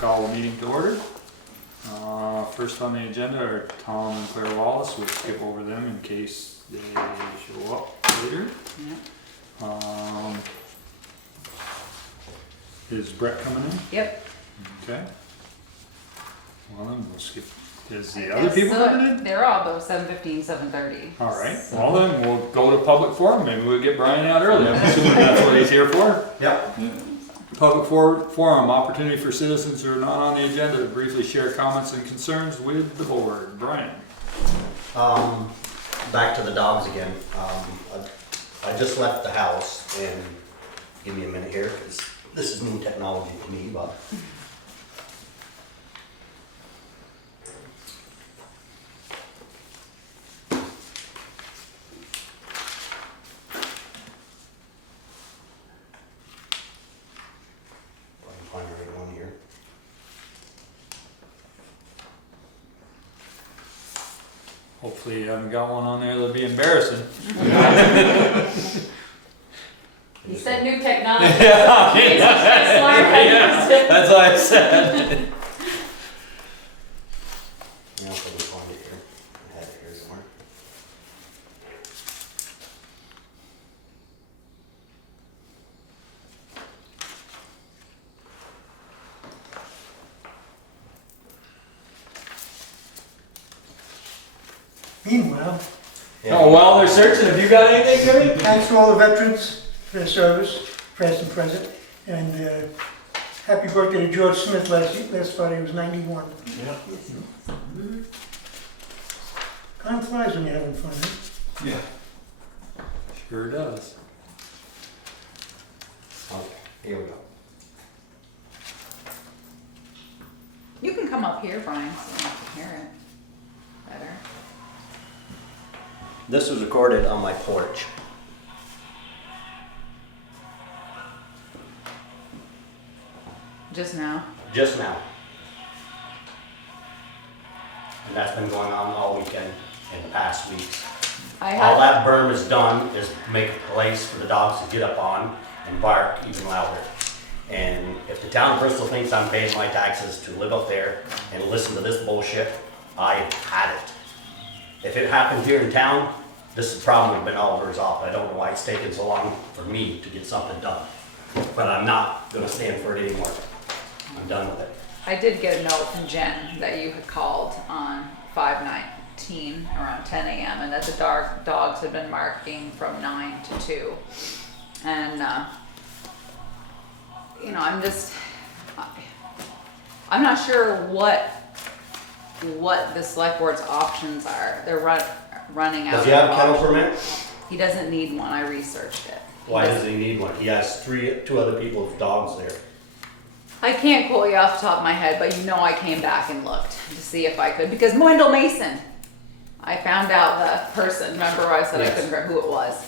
call the meeting to order. First on the agenda are Tom and Claire Wallace. We'll skip over them in case they show up later. Yeah. Is Brett coming in? Yep. Okay. Well, then we'll skip. Is I the other guess people so. coming in? They're all about 7:15, 7:30. All right. Well, then we'll go to public forum. Maybe we'll get Brian out early. I'm assuming that's what he's here for. Yep. Public forum, opportunity for citizens who are not on the agenda to briefly share comments and concerns with the board. Brian. Back to the dogs again. I just left the house, and give me a minute here, because this is new technology to me, but. Find the right one here. Hopefully you haven't got one on there that'll be embarrassing. He said new technology. Yeah, That's what I said. Yeah, I'll probably find it here. I had it here somewhere. Meanwhile, Oh, while they're searching, have you got anything, Jimmy? thanks to all the veterans for their service, past and present, and happy birthday to George Smith last Friday, he was 91. Yeah. Time flies when you're having fun, eh? Yeah. Sure does. Okay, here we go. You can come up here, Brian, so you can hear it better. This was recorded on my porch. Just now. Just now. And that's been going on all weekend in the past weeks. I All had, that berm is done is make a place for the dogs to get up on and bark even louder. And if the town of Bristol thinks I'm paying my taxes to live up there and listen to this bullshit, I had it. If it happened here in town, this problem would have been all resolved. I don't know why it's taken so long for me to get something done. But I'm not gonna stand for it anymore. I'm done with it. I did get a note from Jen that you had called on 5/19 around 10 a.m. and that the dogs had been marking from 9 to 2. And, you know, I'm not sure what the select board's options are. They're running out. Does he have a of kennel options. permit? He doesn't need one. I researched it. Why does he need one? He has two other people's dogs there. I can't quote you off the top of my head, but you know I came back and looked to see if I could, because Wendell Mason, I found out the person, remember I said I Yes. couldn't remember who it was.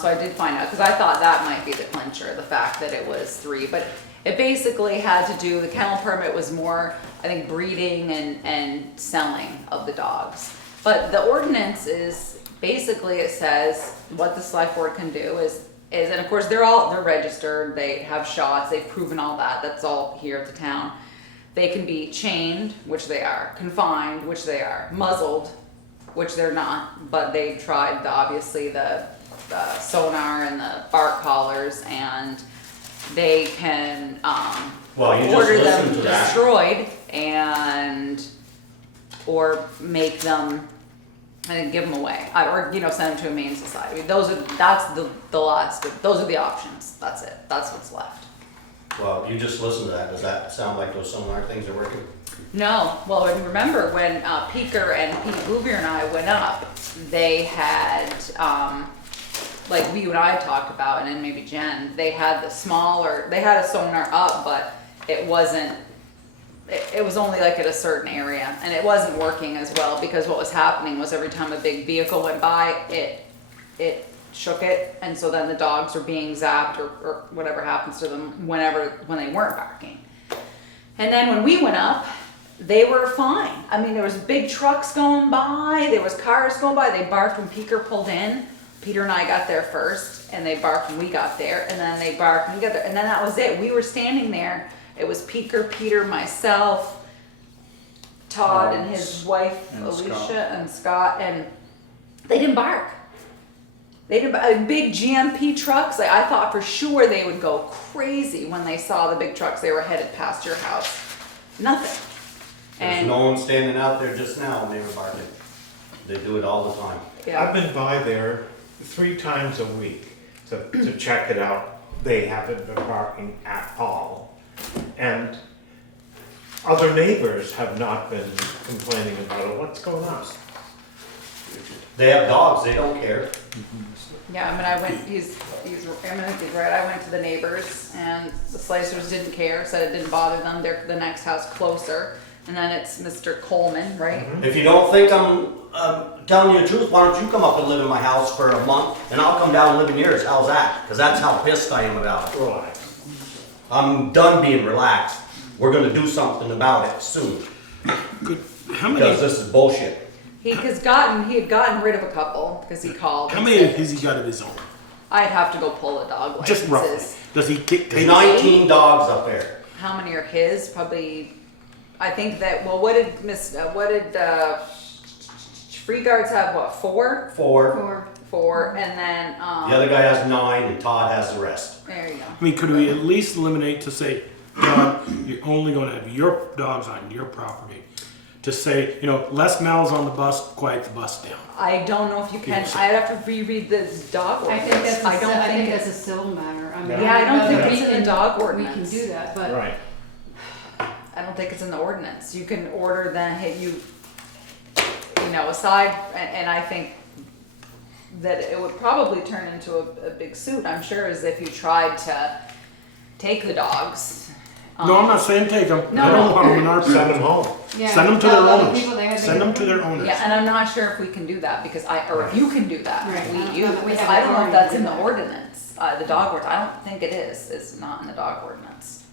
So I did find out, because I thought that might be the clincher, the fact that it was 3, but it basically had to do, the kennel permit was more, I think, breeding and selling of the dogs. But the ordinance is, basically it says what the select board can do is, and of course they're registered, they have shots, they've proven all that, that's all here at the town. They can be chained, which they are, confined, which they are, muzzled, which they're not, but they've tried obviously the sonar and the bark collars, and they can Well, you just order listen them to that. destroyed or make them and give them away, or send them to a humane society. That's the last. Those are the options. That's it. That's what's left. Well, you just listen to that. Does that sound like those similar things are working? No. Well, remember when Peeker and Pete Bouvier and I went up, they had like you and I talked about, and then maybe Jen. They had they had a sonar up, but it wasn't. It was only like at a certain area, and it wasn't working as well, because what was happening was every time a big vehicle went by, it shook it, and so then the dogs were being zapped or whatever happens to them when they weren't barking. And then when we went up, they were fine. I mean, there was big trucks going by, there was cars going by. They barked when Peeker pulled in. Peter and I got there first, and they barked when we got there, and then they barked when we got there, and then that was it. We were standing there It was Peeker, Peter, myself, Todd and his wife And Alicia Scott. and Scott, and they didn't bark. They didn't. Big GMP trucks. Like, I thought for sure they would go crazy when they saw the big trucks. They were headed past your house. Nothing. There's no one standing out there just now and they were barking. They do it all the time. Yeah. I've been by there 3 times a week to check it out. They haven't been barking at all. And other neighbors have not been complaining about it. What's going on? They have dogs, they don't care. Yeah, I mean, I went, he's right, I went to the neighbors, and the Slicers didn't care, said it didn't bother them, they're the next house closer, and then it's Mr. Coleman, right? If you don't think I'm telling you the truth, why don't you come up and live in my house for a month, and I'll come down and live in yours, how's that? Because that's how pissed I am about it. Right. I'm done being relaxed. We're gonna do something about it soon, Good. How many? because this is bullshit. He had gotten rid of a couple, because he called. How and many said- has he got of his own? I'd have to go pull the dog licenses. Just roughly. Does he There's take? 19 dogs up there. How many are his? Probably, I think that, well, what did Free Guards have, what, 4? 4. 4, and then, The other guy has 9, and Todd has the rest. there you go. I mean, could we at least eliminate to say, John, you're only going to have your dogs on your property? To say, less mouths on the bus, quiet the bus down. I don't know if you can, Yes. I'd have to reread this dog I ordinance. think that's I don't think that's a it's, civil matter. I mean, Yeah. Yeah, I don't think we it's in the can- dog We ordinance. can do that, but Right. I don't think it's in the ordinance. You can order then, aside, and I think that it would probably turn into a big suit, I'm sure, as if you tried to take the dogs. No, I'm not saying take them. No, I don't no. want them in our Send them property. home. yeah. Send them to tell their other owners. people they have Send them to their owners. Yeah, and I'm not sure if we can do that, because or if you can do that. Right. I don't know You, that we because have I don't know if authority that's to in do the that. ordinance, the dog ordinance. I don't think it is. It's not in the dog ordinance.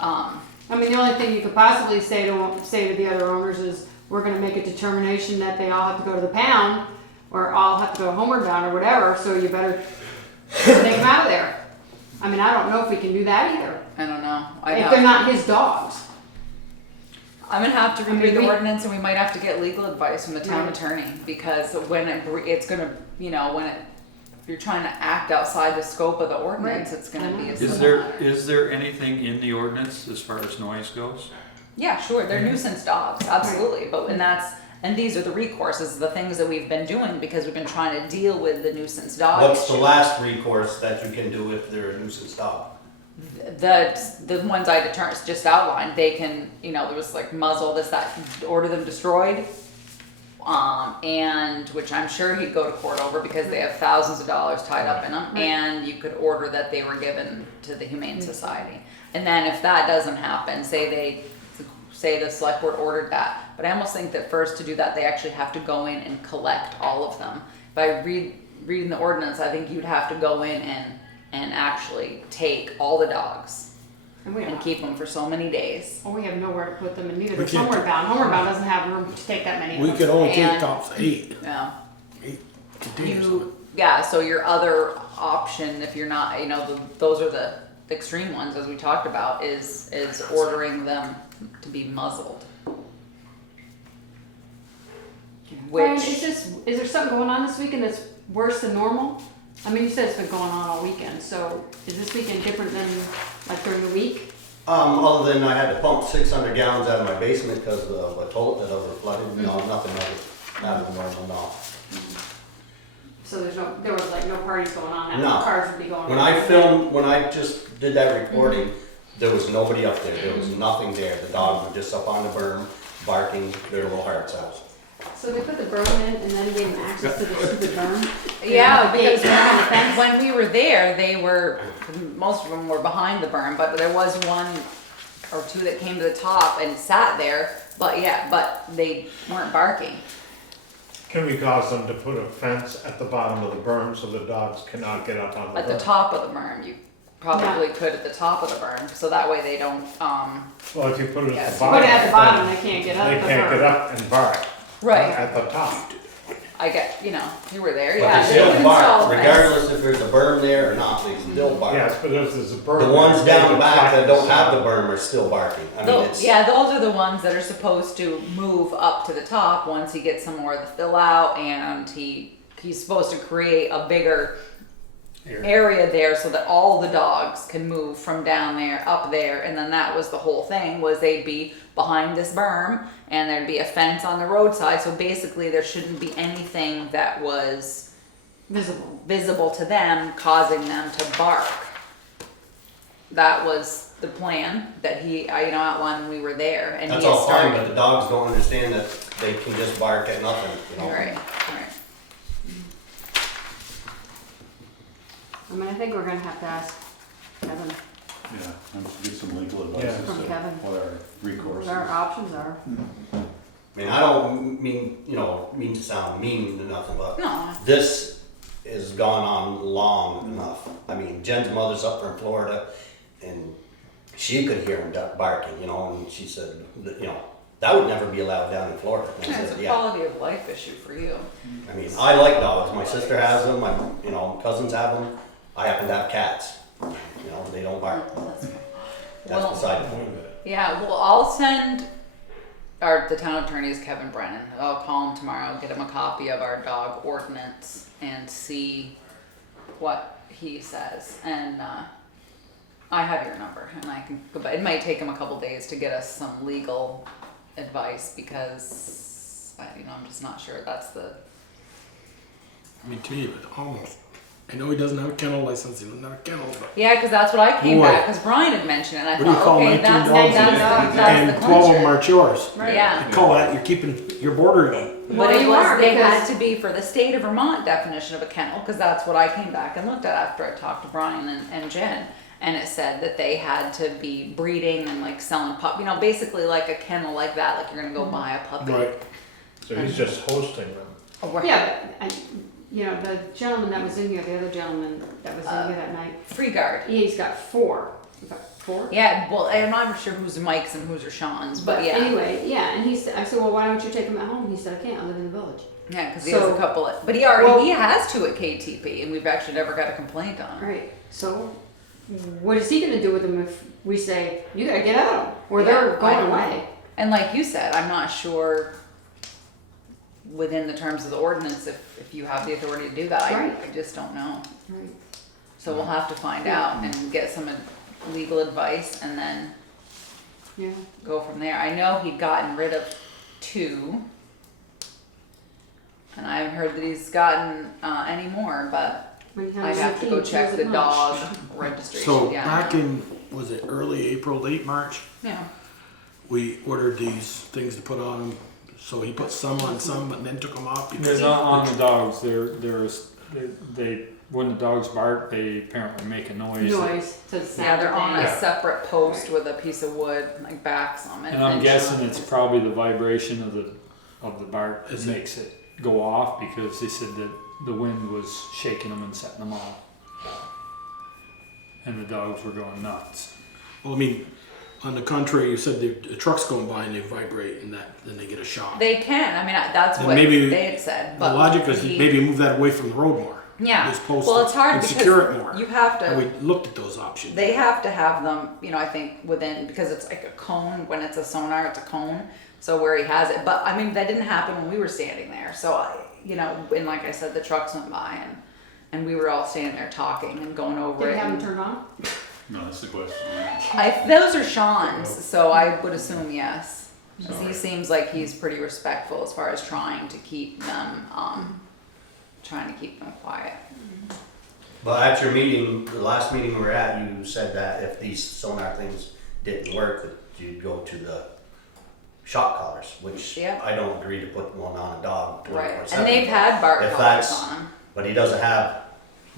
I mean, the only thing you could possibly say to the other owners is, we're gonna make a determination that they all have to go to the pound, or all have to go homeward bound or whatever, so you better take them out of there. I mean, I don't know if we can do that either, I don't know. if they're not his dogs. I'm gonna have to I mean, reread the we- ordinance, and we might have to get legal advice from the town Right. attorney, because when it's gonna, if you're trying to act outside the scope of the ordinance, Right. it's gonna be a Is civil there, matter. is there anything in the ordinance as far as noise goes? Yeah, sure, they're nuisance dogs, absolutely, and these are the recourses, the things that we've been doing, because we've been trying to deal with the nuisance dog What's the issue. last recourse that you can do if they're a nuisance dog? The ones I just outlined, they can, there was like muzzle, that, order them destroyed. And which I'm sure he'd go to court over, because they have thousands of dollars tied up in them, Right. and you could order that they were given to the Humane Society. And then if that doesn't happen, say the select board ordered that, but I almost think that first to do that, they actually have to go in and collect all of them. By reading the ordinance, I think you'd have to go in and actually take all the dogs And we and have, keep them for so many days. well, we have nowhere to put them, and neither We does can't homeward bound. Homeward bound doesn't have room to take that many of We them. could only take And- tops 8. Yeah. 8 continuously. So your other option, if you're not, those are the extreme ones, as we talked about, is ordering them to be muzzled. Brian, Which, is there something going on this weekend that's worse than normal? I mean, you said it's been going on all weekend, so is this weekend different than like during the week? Other than I had to pump 600 gallons out of my basement because of a toilet that over flooded, no, nothing out of normal, no. So there was like no parties going on, that No. cars would be going on. When I just did that recording, there was nobody up there, there was nothing there. The dogs were just up on the berm, barking their little hearts out. So they put the berm in and then gave them access to the stupid berm? yeah, They because had on the fence? when we were there, most of them were behind the berm, but there was one or two that came to the top and sat there, but they weren't barking. Can we cause them to put a fence at the bottom of the berm so the dogs cannot get up on the berm? At the top of the berm, you probably could at the top of the berm, so that way they don't, Well, if you put it Yeah, at the so bottom. Put it at the bottom, they can't get up They the can't get berm. up and bark. Right. At the top. I get, you were there, But yeah. they they still can bark, install a fence. regardless if there's a berm there or not, they still bark. Yes, but if there's a bird. The ones there, down they back that don't practice. have the berm are still barking. I mean, it's. Yeah, those are the ones that are supposed to move up to the top once he gets some more of the fill out, and he's supposed to create a bigger area there so that all the dogs can move from down there up there. And then that was the whole thing, was they'd be behind this berm and there'd be a fence on the roadside, so basically there shouldn't be anything that was visible to them causing them to bark. That was the plan that he outlined when we were there, and That's he had all fine, started. but the dogs don't understand that they can just bark at nothing, Right. I mean, I think we're gonna have to ask Kevin Yeah, and get some legal advice Yeah. as to From Kevin. what our recourse what our is. options are. I mean, I don't mean to sound mean or nothing, but No. this has gone on long enough. I mean, Jen's mother's up from Florida, and she could hear him barking, and she said, that would never be allowed down in Florida. And I It's said, a yeah. quality of life issue for you. I mean, I like dogs. My sister has them. My cousins have them. I happen to have cats. They don't bark. That's Well, beside the point. yeah, well, I'll send the town attorney is Kevin Brennan. I'll call him tomorrow, get him a copy of our dog ordinance and see what he says. And I have your number, and I can go, but it might take him a couple days to get us some legal advice, because I'm just not sure that's the. I mean, to me, it almost. I know he doesn't have a kennel license. He doesn't have a kennel, but Yeah, because that's what I came Boy. back, because Brian had mentioned it, and I what do you thought, call okay, 19 that's dogs? the and 12 of them clincher. aren't yours. Right. Yeah. You call that you're keeping your border on. But Well, it you was, are, they had because- to be for the state of Vermont definition of a kennel, because that's what I came back and looked at after I talked to Brian and Jen. And it said that they had to be breeding and like selling basically like a kennel like that, like you're gonna go buy a puppy. Right. So he's just hosting them. Or Yeah, but, the gentleman that was in here, the other gentleman that was in here that night, free guard. he's got four. He's got four? Yeah, well, I'm not sure who's Mike's and who's are Sean's, but yeah. Anyway, yeah, and I said, well, why don't you take him at home? He said, I can't, I live in the village. Yeah, because he has a So- couple but he has two at KTP, and we've actually never got a complaint on it. Right, so what is he gonna do with them if we say, you gotta get out of them, or Yeah, they're I going don't know. away? And like you said, I'm not sure within the terms of the ordinance if you have the authority to do that. Right. I just don't know. Right. So we'll have to find out and get some legal advice and then Yeah, go from there. I know he'd gotten rid of 2. And I haven't heard that he's gotten any more, but when you I'd have to go 15, check it the much. dog registration. So yeah. back in, was it early April, late March? Yeah. We ordered these things to put on them. So he put some on some, but then took them off They're because not on the dogs. They when the dogs bark, they apparently make a noise. Noise to the sound. Yeah, they're on a Yeah. separate post with a piece of wood, like backs them. And I'm and guessing Sean- it's probably the vibration of the bark that Is it? makes it go off, because they said that the wind was shaking them and setting them off. And the dogs were going nuts. well, I mean, on the contrary, you said the truck's going by and they vibrate and then they get a shock. They can. I mean, that's Then what maybe they had said. The But logic is he- maybe move that away from the road more. Yeah. As opposed Well, to- it's hard and because secure it more. you have And to. we looked at those options. They have to have them. I think within, because it's like a cone. When it's a sonar, it's a cone. So where he has it, but I mean that didn't happen when we were standing there. So and like I said, the trucks went by and we were all standing there talking and going over Did it. we have them and- turned on? No, that's the question. Those are Sean's, so I would assume yes. 'Cause Sorry. he seems like he's pretty respectful as far as trying to keep them, quiet. But at your meeting, the last meeting we were at, you said that if these sonar things didn't work, that you'd go to the shock collars, which Yeah. I don't agree to put one on a dog 24/7. Right, and they've had bark If collars that's- on them. But he doesn't have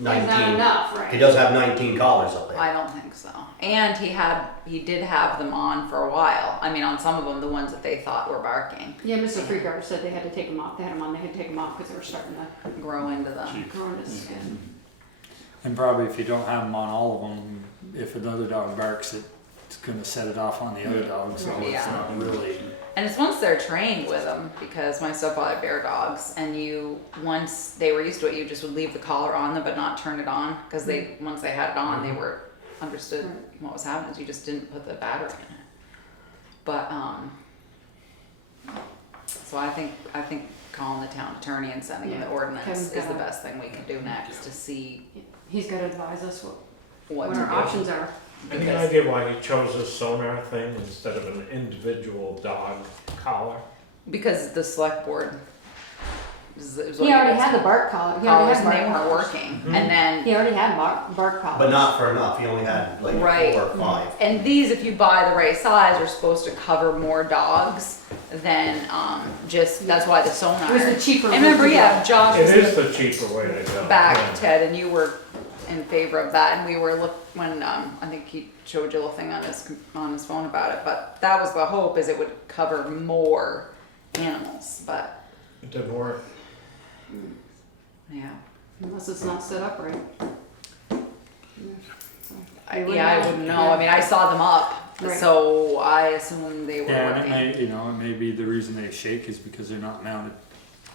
There's not 19. enough, right? He doesn't have 19 collars up there. I don't think so. And he did have them on for a while. I mean, on some of them, the ones that they thought were barking, Yeah, Mr. Freegar said they had to take them off. They had them on, they had to take them off because they were starting to grow into them. grow into skin. And probably if you don't have them on all of them, if another dog barks, it's gonna set it off on the other dog, so it's Yeah. not really. And it's once they're trained with them, because my stepfather had bear dogs, and once they were used to it, you just would leave the collar on them but not turn it on, because once they had it on, they were understood what was happening. You just didn't put the battery in it. But so I think calling the town attorney and sending him the ordinance Kevin's is the got it. best thing we can do next to see He's gotta advise us what what to our do. options are. Any Because- idea why he chose a sonar thing instead of an individual dog collar? Because the select board is what He already guys had the do. bark collar, he Collars already and they had bark weren't collars. working, and then He already had bark collars. But not for enough, he only had like Right. 4 or 5. And these, if you buy the right size, are supposed to cover more dogs than just, that's why the sonar. It was the cheaper And remember, route to yeah, go. Josh It was is the cheaper way to go. back, yeah. Ted, and you were in favor of that, and we were when I think he showed you a little thing on his phone about it, but that was the hope, is it would cover more animals, but It didn't work. yeah. Unless it's not set up right. I wouldn't know. I mean, I saw them up, Right. so I assume they were Yeah, and working it may be the reason they shake is because they're not mounted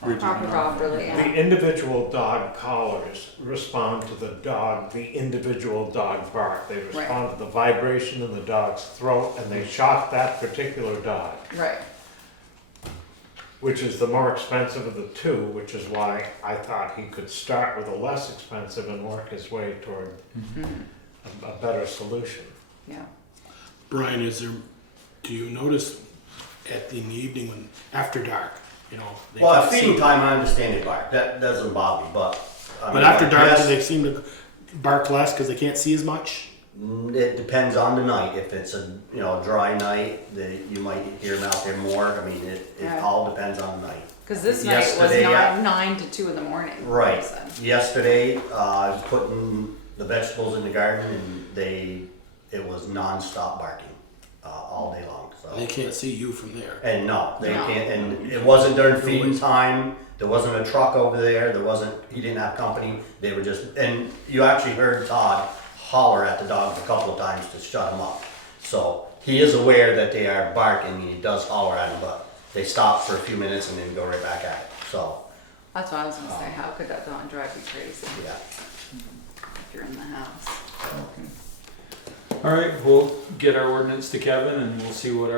rigid enough. properly. Yeah. The individual dog collars respond to the individual dog bark. They respond to the vibration in the dog's throat, and they shock that particular dog, Right. which is the more expensive of the two, which is why I thought he could start with a less expensive and work his way toward a better solution. Yeah. Brian, do you notice in the evening when, after dark, they Well, can't at see- feeding time, I understand it bark, that doesn't bother me, but. I But mean, after dark, yes, do they seem to bark less because they can't see as much? It depends on the night. If it's a dry night, you might hear them out there more. I mean, it Yeah. all depends on the night. Because this night was Yesterday, yeah. 9 to 2 in the morning. Right. he said. Yesterday, I was putting the vegetables in the garden, and it was non-stop barking all day long. They So, can't see you from there. and no, they No. can't. And it wasn't during feeding time. There wasn't a truck over there. He didn't have company. They were just. And you actually heard Todd holler at the dogs a couple of times to shut them up. So he is aware that they are barking, and he does holler at them, but they stop for a few minutes and then go right back at it. So, That's what I was going to say. How could that dog drive you crazy yeah. if you're in the house? All right, we'll get our ordinance to Kevin and we'll see what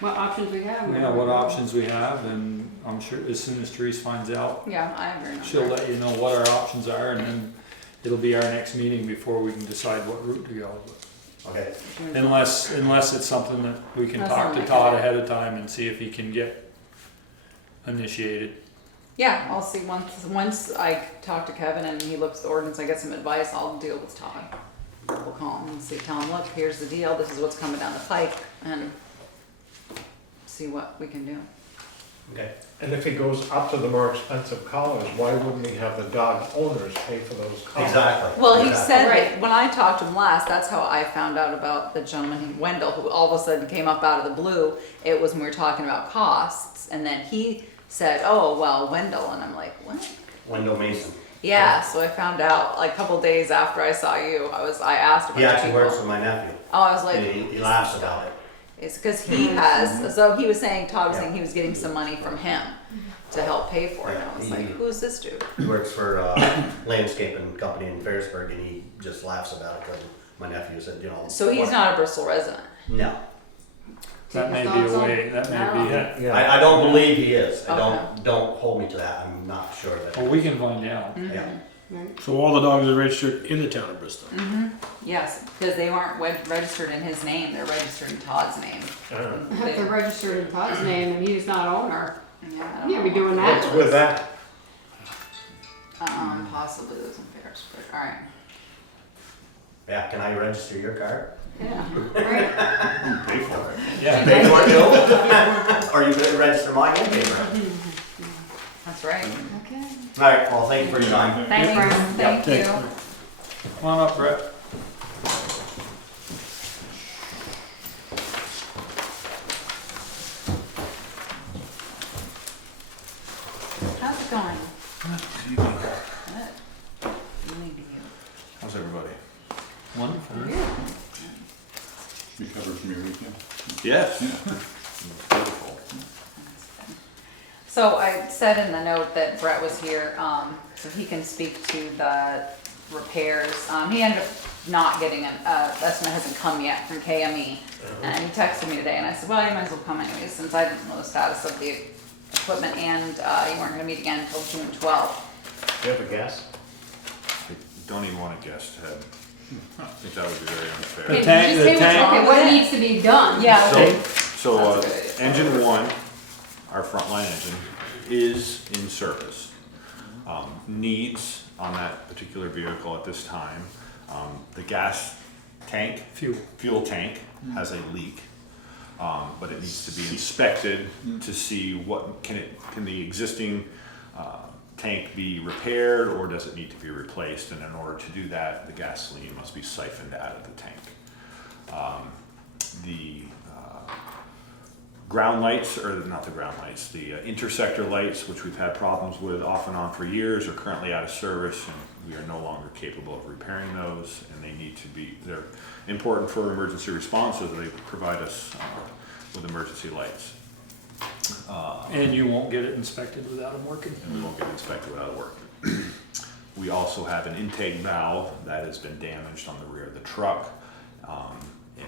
What options we have. what options we have, and I'm sure as soon as Therese finds out, Yeah, I agree. she'll let you know what our options are, and then it'll be our next meeting before we can decide what route to go. Okay. Unless it's something that we can That's talk to something I Todd can do. ahead of time and see if he can get initiated. Yeah, I'll see once I talk to Kevin and he looks at the ordinance, I get some advice, I'll deal with Todd. We'll call him and tell him, look, here's the deal, this is what's coming down the pike, and see what we can do. Okay. And if he goes up to the more expensive collars, why wouldn't he have the dog owners pay for those collars? Exactly. Well, he Exactly. said Right. that when I talked to him last, that's how I found out about the gentleman named Wendell, who all of a sudden came up out of the blue. It was when we were talking about costs, and then he said, oh, well, Wendell, and I'm like, what? Wendell Mason. Yeah, so I found out like a couple days after I saw you, I asked about He actually works with my nephew. Oh, I was like, And he laughs about it. it's because he has, so he was saying, Todd was saying he was getting some money from him to help pay for it. I was like, who's this dude? He works for a landscaping company in Ferrisburg, and he just laughs about it because my nephew said, So he's not a Bristol resident. No. That may be dogs a on. way, that may be it. Yeah. I don't believe he is. Okay. Don't hold me to that. I'm not sure that. Well, we can find out. Mm-hmm. Yeah. Right. So all the dogs are registered in the town of Bristol. Yes, because they aren't registered in his name, they're registered in Todd's name. If they're registered in Todd's name and he's not owner, Yeah, I you don't can't be know. doing What's that. with that? Possibly lives in Ferrisburg, alright. Yeah. Can I register your car? Yeah. Right. Pay for it. Yeah. Pay for it, Joe? Or you could register mine and pay for it. That's right. Okay. All right. Well, thank you for your time. Thanks, Brian. thank you. Come on up, Brett. How's it going? Good. Good. Evening to you. How's everybody? Wonderful. Recovered from your weekend? Yes. Yeah. Beautiful. So I said in the note that Brett was here, so he can speak to the repairs. He ended up not getting an estimate hasn't come yet from KME, and he texted me today, and I said, well, you might as well come anyways, since I didn't know the status of the equipment, and you weren't gonna meet again until June 12th. Do you have a guess? I don't even want to guess, Ted. I think that would be very unfair. Okay, tank- just the say what's tank- wrong Okay, with what it. needs to be done? Yeah, So, okay. so That's a good idea. engine one, our frontline engine, is in service. Needs on that particular vehicle at this time, the gas tank, fuel tank has a leak, but it needs to be inspected to see what, can the existing tank be repaired, or does it need to be replaced? And in order to do that, the gasoline must be siphoned out of the tank. The ground lights, or not the ground lights, the intersector lights, which we've had problems with off and on for years, are currently out of service, and we are no longer capable of repairing those, and they need to be, they're important for emergency response, so they provide us with emergency lights. And you won't get it inspected without them working? And we won't get inspected without it working. We also have an intake valve that has been damaged on the rear of the truck. And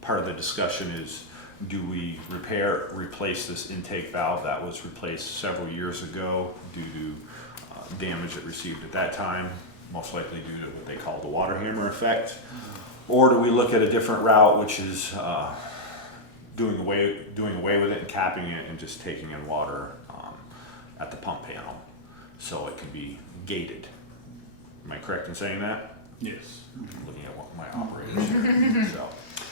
part of the discussion is, do we replace this intake valve that was replaced several years ago due to damage it received at that time, most likely due to what they call the water hammer effect? Or do we look at a different route, which is doing away with it and capping it and just taking in water at the pump panel so it can be gated? Am I correct in saying that? Yes. Looking at what my operators here, so.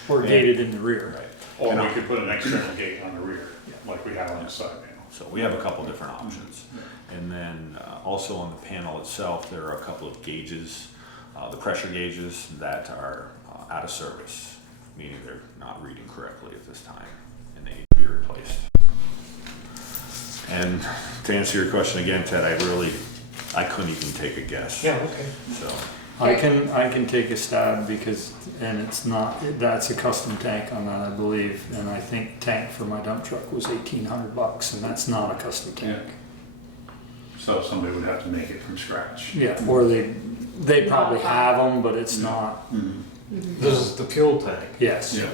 Or gated in the rear? Right. Or And we could put an external gate on the rear, like we have on the side panel. So we have a couple different options. And then also on the panel itself, there are a couple of gauges, the pressure gauges that are out of service, meaning they're not reading correctly at this time and they need to be replaced. And to answer your question again, Ted, I couldn't even take a guess. Yeah, okay. So, I can take a stab because, and it's not, that's a custom tank on that, I believe, and I think tank for my dump truck was $1,800, and that's not a custom tank. So somebody would have to make it from scratch. Yeah, or they probably have them, but it's not, This is the fuel tank. yes, Yeah.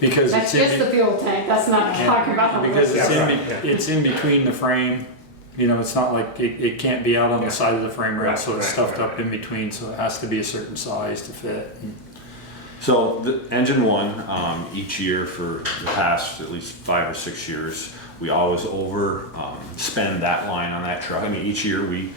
because That's it's just the fuel tank, that's not talking about the because rest. it's in between the frame. You know, it's not like it can't be out on the side of the frame rail, so it's stuffed up in between, so it has to be a certain size to fit. so the engine one, each year for the past at least 5 or 6 years, we always spend that line on that truck. I mean, each year we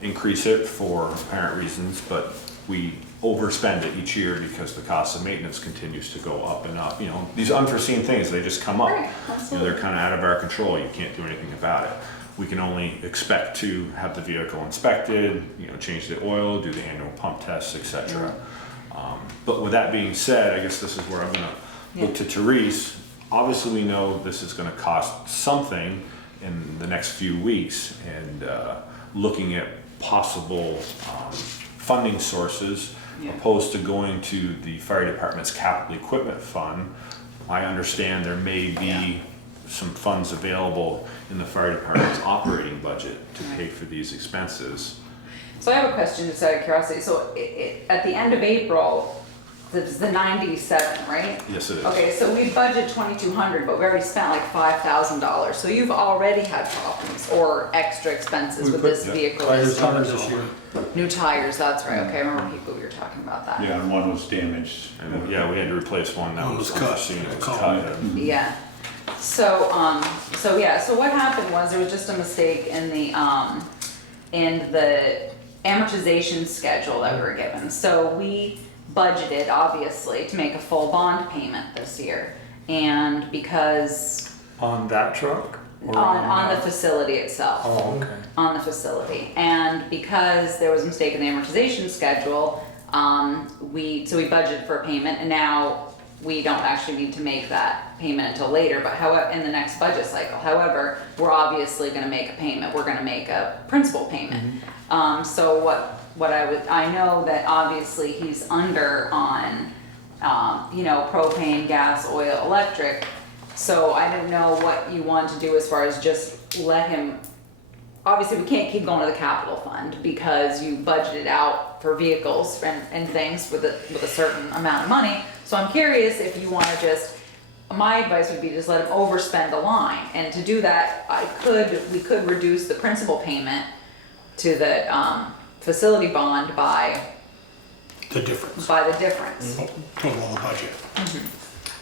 increase it for apparent reasons, but we overspend it each year because the cost of maintenance continues to go up and up. You know, these unforeseen things, they just come up. Right, You know, absolutely. they're kind of out of our control. You can't do anything about it. We can only expect to have the vehicle inspected, you know, change the oil, do the annual pump tests, etc. But with that being said, I guess this is where I'm going to look to Therese. Obviously, we know this is going to cost something in the next few weeks, and looking at possible funding sources, opposed to going to the fire department's capital equipment fund. I understand there may be some funds available in the fire department's operating budget to pay for these expenses. So I have a question just out of curiosity. So at the end of April, it's the 97, right? Yes, it is. Okay, so we budget 2,200, but we already spent like $5,000. So you've already had problems or extra expenses with this vehicle. Tires on this year. New tires, that's right. Okay, I remember people, we were talking about that. Yeah, and one was damaged. And we had to replace one that One was was cut. unforeseen. It was Call cut. Yeah. So, so what happened was there was just a mistake in the amortization schedule that we were given. So we budgeted, obviously, to make a full bond payment this year. And because On that truck? Or on the that? facility itself. Oh, okay. On the facility. And because there was a mistake in the amortization schedule, we budgeted for a payment, and now we don't actually need to make that payment until later, but however, in the next budget cycle. However, we're obviously gonna make a payment, we're gonna make a principal payment. So I know that obviously he's under on you know, propane, gas, oil, electric. So I didn't know what you want to do as far as just let him, obviously we can't keep going to the capital fund because you budgeted out for vehicles and things with a certain amount of money. So I'm curious if you wanna just, my advice would be just let him overspend the line. And to do that, we could reduce the principal payment to the, facility bond by The difference. Total of the budget.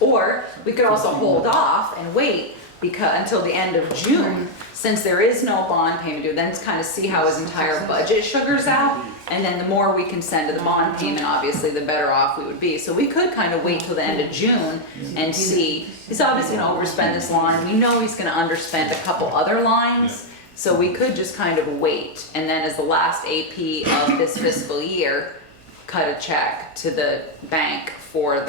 Or we could also hold off and wait until the end of June, since there is no bond payment due, then kind of see how his entire budget sugars out. And then the more we can send to the bond payment, obviously, the better off we would be. So we could kind of wait till the end of June and see. He's obviously gonna overspend this line. We know he's gonna underspend a couple other lines. So we could just kind of wait. And then as the last AP of this fiscal year, cut a check to the bank for a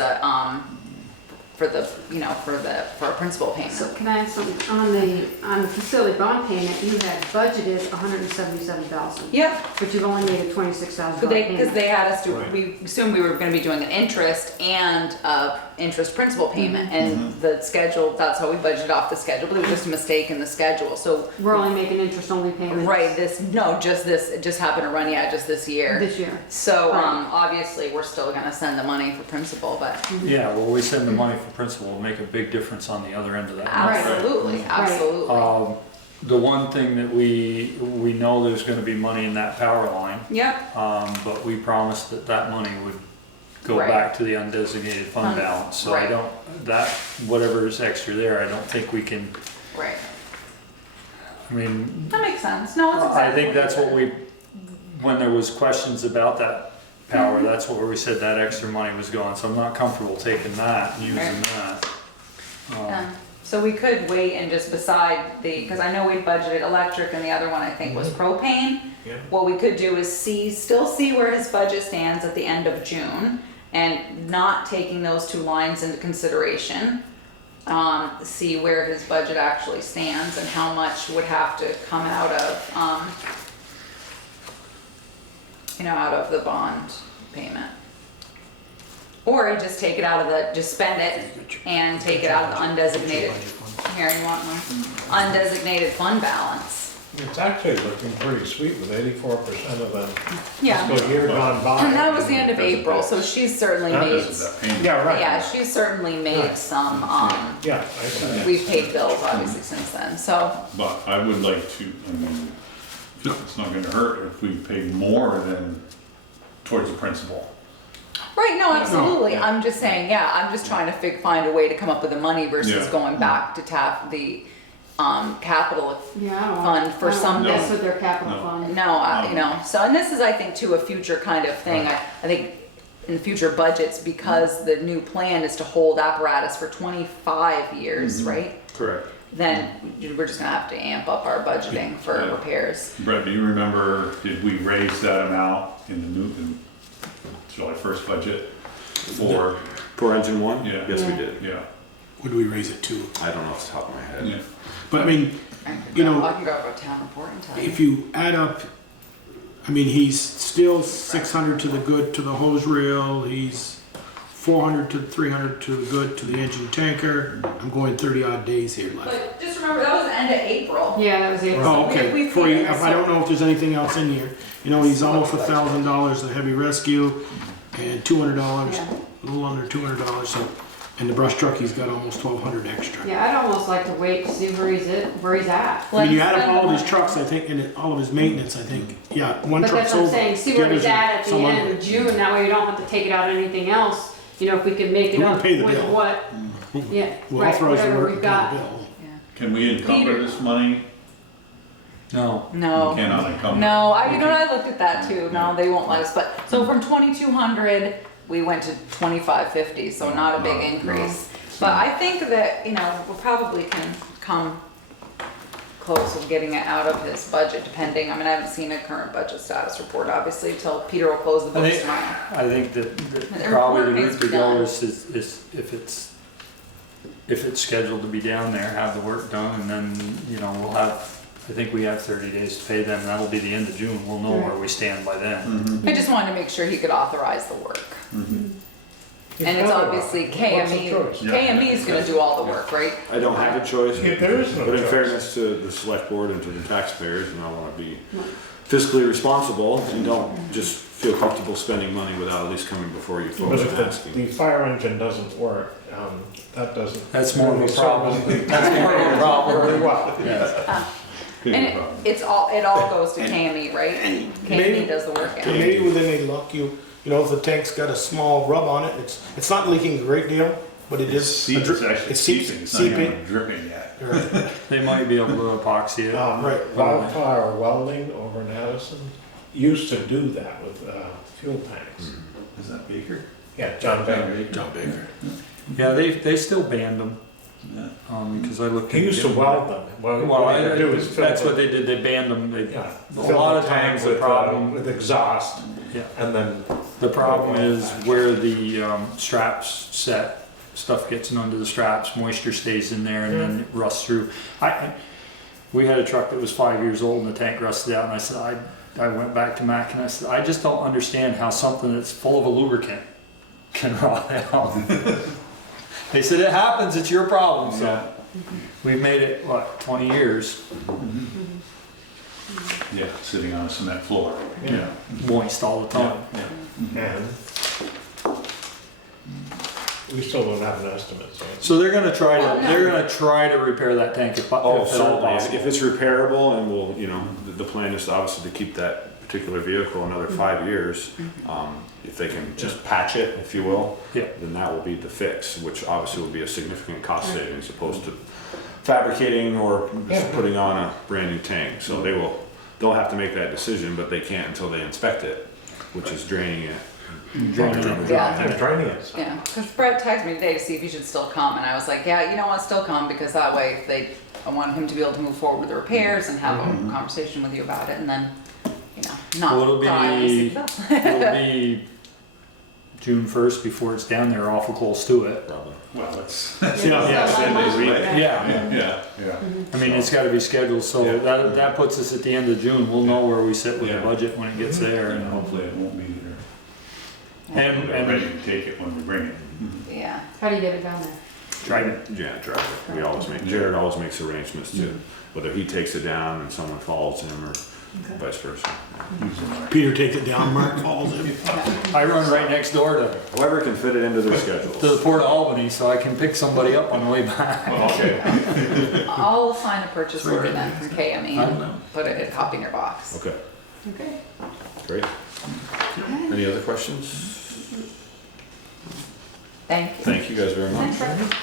principal payment. So can I ask something, on the facility bond payment, you had budgeted $177,000. Yep, But you've only made a $26,000 because payment. they had us do, Right. we assumed we were gonna be doing an interest and interest principal payment. And the schedule, that's how we budgeted off the schedule, but it was just a mistake in the schedule, so. We're only making interest-only payments. Right, it just happened to run, just this year. This year. So, Right. obviously, we're still gonna send the money for principal, but Yeah, well, we send the money for principal, it'll make a big difference on the other end of that. absolutely, absolutely. The one thing that we know there's gonna be money in that power line, Yep, but we promised that money would go Right. back to the undesignated fund Fund, balance. So I right. don't, whatever is extra there, I don't think we can, right. I mean, That makes sense. No, it's I exactly think that's what we we, when there was questions about that power, that's where we said that extra money was going. So I'm not comfortable taking that and using Right. that. So we could wait and just beside because I know we budgeted electric and the other one I think was propane. Yeah. What we could do is still see where his budget stands at the end of June and not taking those two lines into consideration. See where his budget actually stands and how much would have to come out of, out of the bond payment. Or you just take it out of just spend it and take it out of the undesignated, here, you want one? Undesignated fund balance. It's actually looking pretty sweet with 84% of the Yeah, fiscal year gone by. and that was the end of April, so she's certainly That made, isn't that painful. Yeah, right. yeah, she's certainly made some, Yeah, I see that. we've paid bills obviously since then, so, But I would like to, I mean, it's not gonna hurt if we pay more than towards the principal. right, no, absolutely, I'm just saying, yeah, I'm just trying to find a way to come up with the money versus Yeah. going back to tap the, capital Yeah, I don't fund for I don't something. mess with their capital No. fund. No, so, and this is, I think, too, a future kind of thing. I think in future budgets, because the new plan is to hold apparatus for 25 years, right? Correct. Then we're just gonna have to amp up our budgeting for Yeah. repairs. Brett, do you remember, did we raise that amount in the July 1st budget for, For engine one? Yeah. Yes, we Yeah. did. yeah, Would we raise it to? I don't know off the top of my head. yeah. But I mean, I can You go- know, I can go to town report and tell you. if you add up, I mean, he's still 600 to the good to the hose reel, he's 400 to 300 to the good to the engine tanker. I'm going 30 odd days here left. But just remember, that was the end of April. Yeah, that was April. Oh, we- okay. we've For you, paid if I don't know if there's anything else in here. You know, he's almost $1,000 of heavy rescue and $200, Yeah. a little under $200. So, and the brush truck, he's got almost 1,200 extra. Yeah, I'd almost like to wait to see where he's at. I mean, you add Let's up all of spend his the trucks, I think, and all of his maintenance, I think, yeah, one But truck's that's what I'm over. saying, see The where others he's are at the some end other. of June, that way you don't have to take it out of anything else. You know, if we could make it We're gonna up pay the with bill. what, yeah, We'll right, authorize the whatever work we've and pay the got. bill. Can we encumber Peter. this money? No, No. We cannot encumber. No, I looked at that too. No, they won't let us. But so from 2,200, we went to 2,550. So not a big No, increase. But I think that we probably can come close with getting it out of his budget, depending. I mean, I haven't seen a current budget status report, obviously, until Peter will close the I books think, tomorrow. I think that The probably the report needs route to to be go done. is if it's scheduled to be down there, have the work done, and then, we'll have, I think we have 30 days to pay them, that'll be the end of June, we'll know where we stand by then. I just wanted to make sure he could authorize the work. And it's obviously KME, What's the choice? KME is gonna do all the work, right? I don't have a choice. Yeah, there is no But in choice. fairness to the select board and to the taxpayers, and I wanna be fiscally responsible, and don't just feel comfortable spending money without at least coming before you But folks if and the asking. fire engine doesn't work, that doesn't. That's more of a really problem. service the- That's more of a problem. Very well. Yeah. And it all goes to KME, right? KME does the work. And maybe with any luck, you know, if the tank's got a small rub on it, it's not leaking a great deal, but it is. It's actually it's seeping, it's not even seeping. dripping yet. Right. They might be able to epoxy it. Right. Wildfire Welding over in Addison used to do that with fuel tanks. Is that Baker? Yeah, John Baker. John Baker. Yeah, they still banned them, Yeah. because I looked. He used to weld them. Well, What he would do is fill that's the- what they did, they banned them. Yeah, A fill lot the of tank times the with, problem, with exhaust, yeah, and then the problem is where the straps set, stuff gets under the straps, moisture stays in there and then it rusts through. We had a truck that was 5 years old and the tank rusted out, and I said, I went back to Mac and I said, I just don't understand how something that's full of a lubricant can rot out. They said, it happens, it's your problem, so. Yeah. We've made it, what, 20 years, Yeah, sitting on a cement floor. Yeah. moist all the time. and we still don't have an estimate, so. So they're gonna try Well, to, no. they're gonna try to repair that tank if at Oh, all certainly, possible. if it's repairable and we'll, you know, the plan is obviously to keep that particular vehicle another 5 years. If they can just patch it, if you will, Yeah. then that will be the fix, which obviously will be a significant cost saving as opposed to fabricating or just Yeah. putting on a brand new tank. So they'll have to make that decision, but they can't until they inspect it, which is draining it. Yeah. I'm draining it. so. Yeah, because Brett texted me today to see if he should still come, and I was like, yeah, you know what, still come, because that way I want him to be able to move forward with the repairs and have a conversation with you about it, and then, you know, not Well, it'll cry when he be- sees us. It'll be June 1st before it's down there, awful close to it. Probably. Well, it's, Yeah, So, 10 days away. Yeah, Yeah. I mean, it's gotta be scheduled, so Yeah. that puts us at the end of June, we'll know where we sit with the Yeah. budget when it gets there. And And hopefully it won't be there. and We're ready to take it when we bring it. Yeah, How do you get it down there? drive it. Yeah, drive it. We always make, Jared always makes arrangements to, whether he takes it down and someone follows him or vice versa. Peter takes it down, Mark follows him. I run right next door to Whoever can fit it into their schedules. the Port of Albany, so I can pick somebody up on the way back. Okay. I'll sign a purchase order then from KME I don't know. and put it, copy in your box. Okay, Okay. great. Any other questions? Thank you. Thank you guys very much. Thanks, Brett.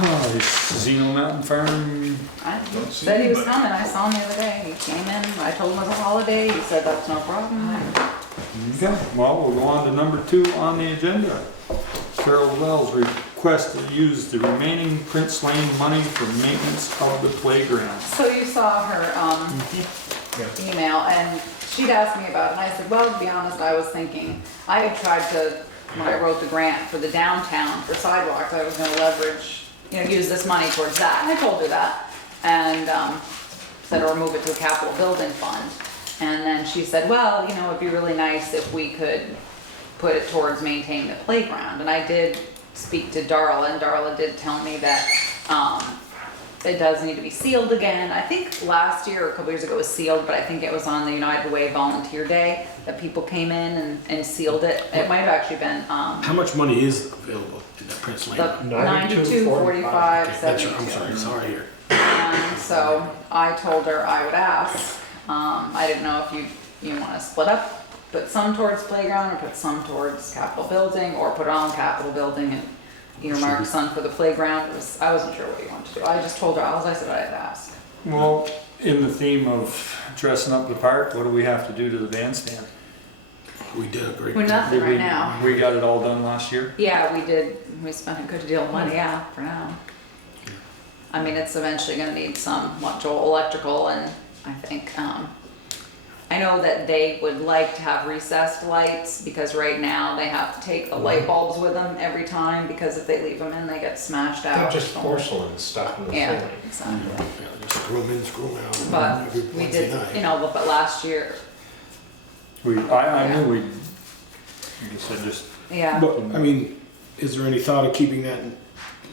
Oh, this Zeno Mountain Farm, I said he was coming, I saw him the other day, he came in, I told him it was a holiday, he said that's no problem. okay, well, we'll go on to number 2 on the agenda. Carol Wells request to use the remaining Prince Lane money for maintenance of the playground. So you saw her, email, and she'd asked me about it, and I said, well, to be honest, I was thinking, I had tried to, when I wrote the grant for the downtown for sidewalks, I was gonna leverage, use this money towards that, and I told her that, and, said, or move it to a capital building fund. And then she said, well, it'd be really nice if we could put it towards maintaining the playground, and I did speak to Darla, and Darla did tell me that, it does need to be sealed again. I think last year or a couple years ago it was sealed, but I think it was on the United Way Volunteer Day that people came in and sealed it. It might have actually been, How much money is available in that Prince Lane? the 92, 92.45, That's right, I'm 72. sorry, sorry here. And so I told her I would ask. I didn't know if you want to split up, put some towards playground or put some towards capital building, or put it on capital building and earmark some for the playground. I wasn't sure what you wanted to do. I just told her, I said I'd ask. Well, in the theme of dressing up the park, what do we have to do to the bandstand? We did a great We're job. nothing right now. We got it all done last year? Yeah, we did. We spent a good deal of money, yeah, for now. I mean, it's eventually gonna need some, Joel electrical, and I think, I know that they would like to have recessed lights, because right now they have to take the light bulbs with them every time, because if they leave them in, they get smashed They're out. just porcelain stuck in the Yeah, ceiling. exactly. Yeah, just screw them in, screw them out. But every we Wednesday did, night. but last year, I knew we, like I said, just, Yeah. But, I mean, is there any thought of keeping that,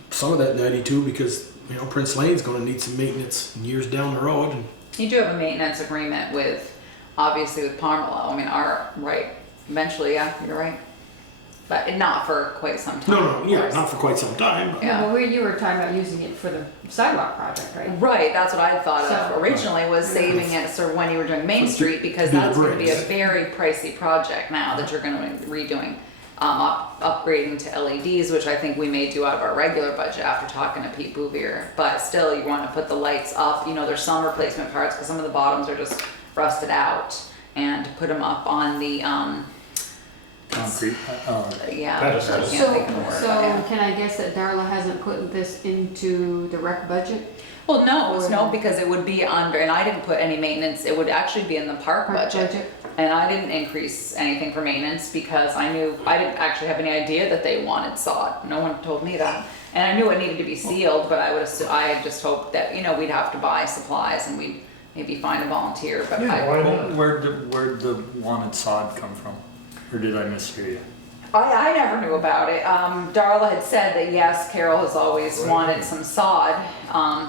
some of that 92, because, you know, Prince Lane's gonna need some maintenance years down the road, and You do have a maintenance agreement with, obviously with Palmerlow, I mean, right, eventually, yeah, you're right. But not for quite some time. no, of yeah, course. not for quite some time, but. Yeah. Well, you were talking about using it for the sidewalk project, right? Right, that's what I thought of So- originally, was saving it sort of when you were doing Main Street, because Do the that's gonna be a bricks. very pricey project now that you're gonna be redoing. Upgrading to LEDs, which I think we may do out of our regular budget after talking to Pete Bouvier, but still, you wanna put the lights up, you know, there's some replacement parts, cause some of the bottoms are just rusted out, and put them up on the, concrete, yeah. Pedestal. I can't So, think of the word, so but yeah. can I guess that Darla hasn't put this into the rec budget? Well, no, because it would be under, and I didn't put any maintenance, it would actually be in the park Park budget. budget? And I didn't increase anything for maintenance because I didn't actually have any idea that they wanted sod. No one told me that. And I knew it needed to be sealed, but I had just hoped that, you know, we'd have to buy supplies and we'd maybe find a volunteer, but Yeah, why not? where'd the wanted sod come from? Or did I mishear you? I never knew about it. Darla had said that yes, Carol has always wanted some sod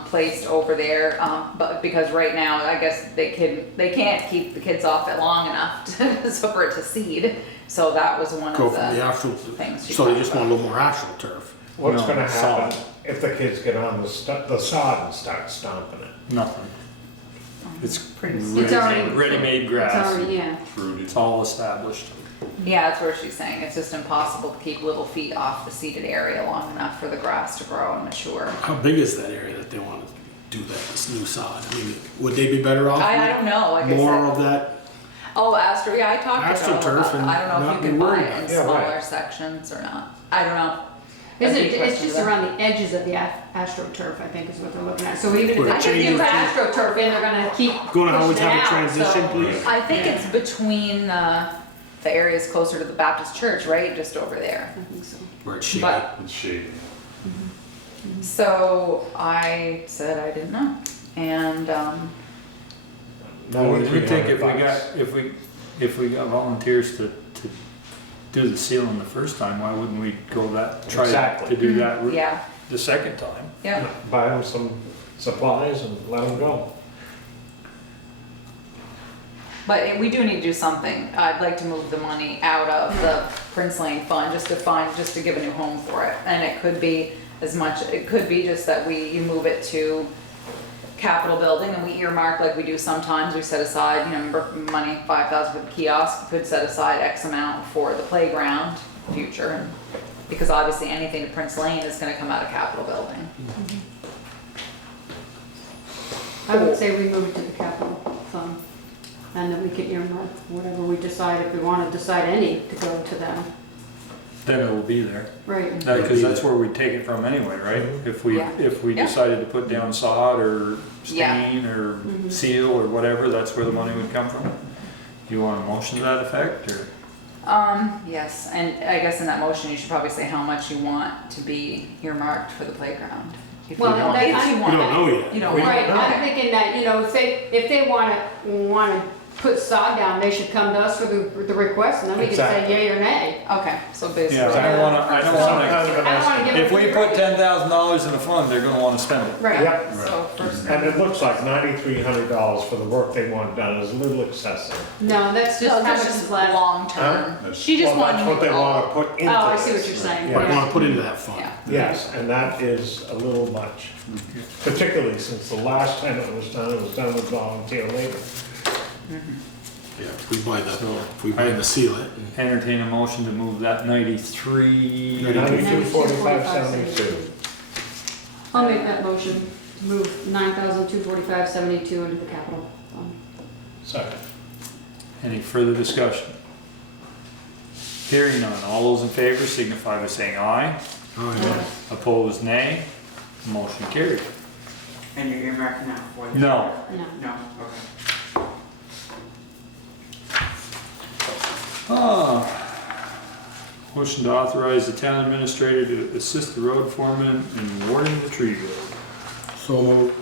placed over there, but because right now I guess they can't keep the kids off it long enough so for it to seed. So that was one Go of from the the actual, things she so they talked just about. want a little more actual turf. What's No, gonna happen sod. if the kids get on the sod and start stomping it? Nothing. It's Pretty It's already- ready-made It's grass. already, yeah. It's all established. Yeah, that's where she's saying it's just impossible to keep little feet off the seeded area long enough for the grass to grow and mature. How big is that area that they want to do that, this new sod? I mean, would they be better off? I with don't know, like I More said. of that, Oh, yeah, I talked to her AstroTurf about it. and I don't know not if be you can buy worried it about in it. Yeah, smaller right. sections or not. I don't know. Isn't That'd it, be a it's question just for them. around the edges of the AstroTurf, I think is what they're looking at. So even Where if it they do changes AstroTurf in, they're gonna keep going to always pushing it have a out, transition, so- please? I think it's between the areas closer to the Baptist church, right? Just over there. I think so. Where it's shady. But, It's shady. so I said I didn't know. And, We think if we $9,300 got, if we got volunteers to do the sealing the first time, why wouldn't we try Exactly. to do that yeah, the second time? yeah. Buy them some supplies and let them go. But we do need to do something. I'd like to move the money out of the Prince Lane Fund just to give a new home for it. And it could be it could be just that you move it to Capitol Building and we earmark like we do sometimes. We set aside, remember money, 5,000 for the kiosk, could set aside X amount for the playground future. And because obviously anything to Prince Lane is gonna come out of Capitol Building. I would say we move it to the capital fund. And then we can earmark whatever we decide, if we wanna decide any to go to them. Then it will be there. Right. Because that's where we take it from anyway, right? If we Yeah. Yeah. decided to put down sod or Yeah. stain or seal or whatever, that's where the money would come from. Do you want a motion to that effect or? Yes, and I guess in that motion, you should probably say how much you want to be earmarked for the playground. If you Well, don't- that- if I- you We want don't it. know yet. You don't We want Right, it. I'm Okay. thinking that, if they wanna put sod down, they should come to us for the request, and then we can say Exactly. yay or nay. Okay, so basically. Yeah, I don't wanna, I don't wanna give if it we free. put $10,000 in the fund, they're gonna wanna spend it. Right. Yep. So first, And it looks like $9,300 for the work they want done is a little excessive. No, that's just no, how that's much just is left. long term. Huh? She just Well, wanted that's what they all- wanna put into Oh, I see this. what you're saying. Yeah. What you want to put into that fund? Yeah. Yes, and that is a little much, particularly since the last time it was done with volunteer labor. Yeah, if we buy I- the seal it. Entertain a motion to move that 93. 92,4572. I'll make that motion, move 9,245.72 into the capital fund. Sorry. Any further discussion? Hearing none, all those in favor signify by saying aye. Oh, yeah. Opposed, nay. Motion carried. And you're earmarking that for the? No. No. No, okay. Motion to authorize the town administrator to assist the road foreman in awarding the tree bill. So moved.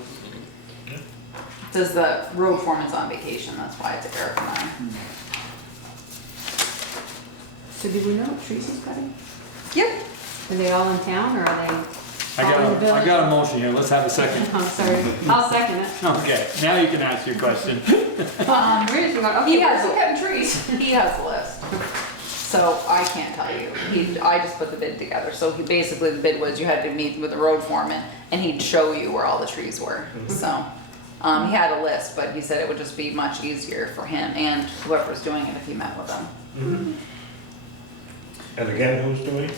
Does the road foreman's on vacation, that's why it's Eric and I. So do we know what trees he's cutting? Yep. Are they all in town or are they all in the village? I got a motion here, let's have a second. I'm sorry, I'll second it. Okay, now you can ask your question. Where is he going? Okay, He has, where's cutting trees. he has a list. So I can't tell you. I just put the bid together. So he basically, the bid was you had to meet with the road foreman and he'd show you where all the trees were. So, he had a list, but he said it would just be much easier for him and whoever's doing it if he met with them. And again, who's doing it?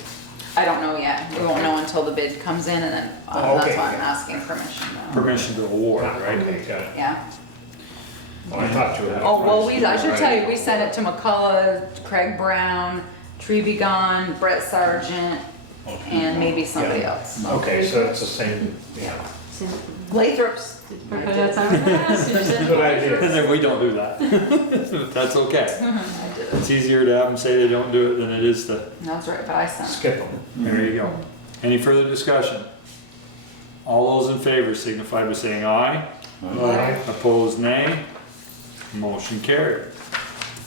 I don't know yet. We won't know until the bid comes in and then, Oh, that's okay. why I'm asking permission now. Permission to award, right? Okay, got it. Yeah. Oh, I thought you had. Oh, well, I should tell you, we sent it to McCullough, Craig Brown, Tree Be Gone, Brett Sargent, and maybe somebody Yeah. else. Okay, so it's the same, yeah. Lathrop's. That's not what I asked. You said- Good idea. And then we don't do that. That's okay. I did it. It's easier to have them say they don't do it than it is to, That's right, but I sent it. Skip them. there you go. Any further discussion? All those in favor signify by saying aye. Aye. Opposed, nay. Motion carried.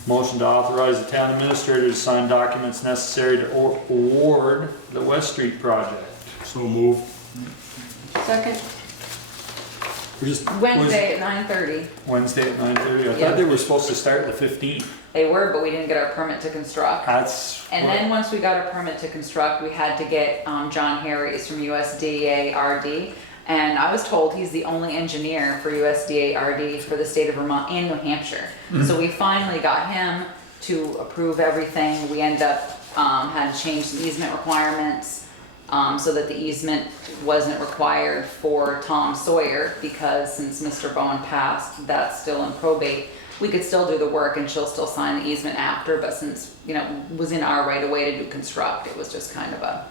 Motion to authorize the town administrator to sign documents necessary to award the West Street project. So move. Second. We're just- Wednesday at 9:30. Wednesday at 9:30. I Yeah. thought they were supposed to start the 15th. They were, but we didn't get our permit to construct. That's. And what- then once we got our permit to construct, we had to get John Harry's from USDA RD. And I was told he's the only engineer for USDA RD for the state of Vermont and New Hampshire. So we finally got him to approve everything. We ended up, had to change the easement requirements, so that the easement wasn't required for Tom Sawyer, because since Mr. Bowen passed, that's still in probate. We could still do the work and she'll still sign the easement after, but since, it was in our right of way to do construct, it was just kind of a,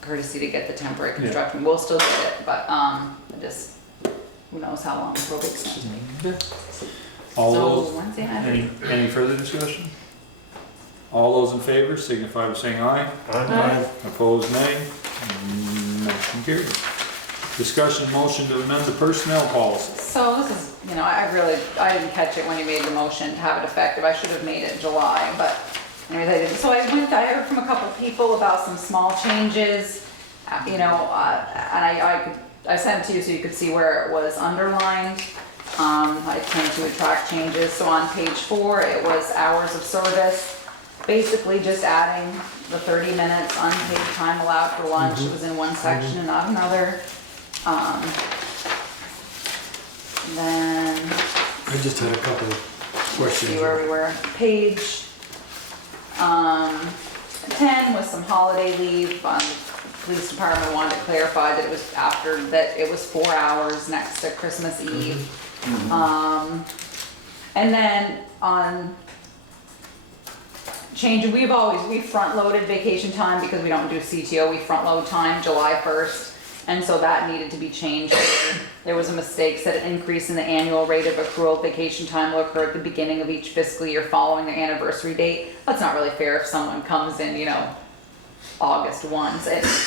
courtesy to get the temporary construction. We'll still get it, but, who knows how long the probate's gonna take. All So those, Wednesday night. any further discussion? All those in favor signify by saying aye. Aye. Opposed, nay. Motion carried. Discussion motion to amend the personnel policy. So this is, I didn't catch it when you made the motion to have it effective. I should have made it in July, but anyways, I didn't. So I heard from a couple people about some small changes, and I sent it to you so you could see where it was underlined. I tend to track changes. So on page 4, it was hours of service, basically just adding the 30 minutes unpaid time allowed for lunch. It was in one section and not another. Then, I just had a couple of see questions. where we were. Page 10 was some holiday leave. Police department wanted to clarify that it was that it was 4 hours next to Christmas Eve. And then on change, we front loaded vacation time because we don't do CTO, we front load time July 1st. And so that needed to be changed. There was a mistake, said an increase in the annual rate of accrual vacation time will occur at the beginning of each fiscal year following their anniversary date. That's not really fair if someone comes in, August 1.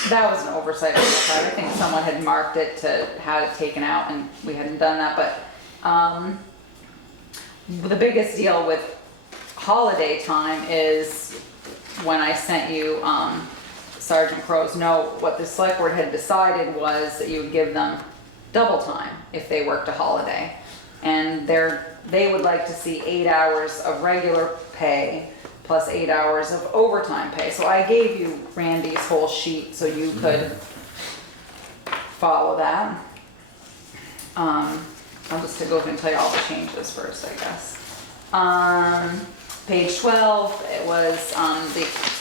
That was an oversight on my part. I think someone had marked it to have it taken out and we hadn't done that, but the biggest deal with holiday time is when I sent you Sergeant Crow's note, what the select board had decided was that you would give them double time if they worked a holiday. And they would like to see 8 hours of regular pay plus 8 hours of overtime pay. So I gave you Randy's whole sheet so you could follow that. I'll just go over and tell you all the changes first, I guess. Page 12, it was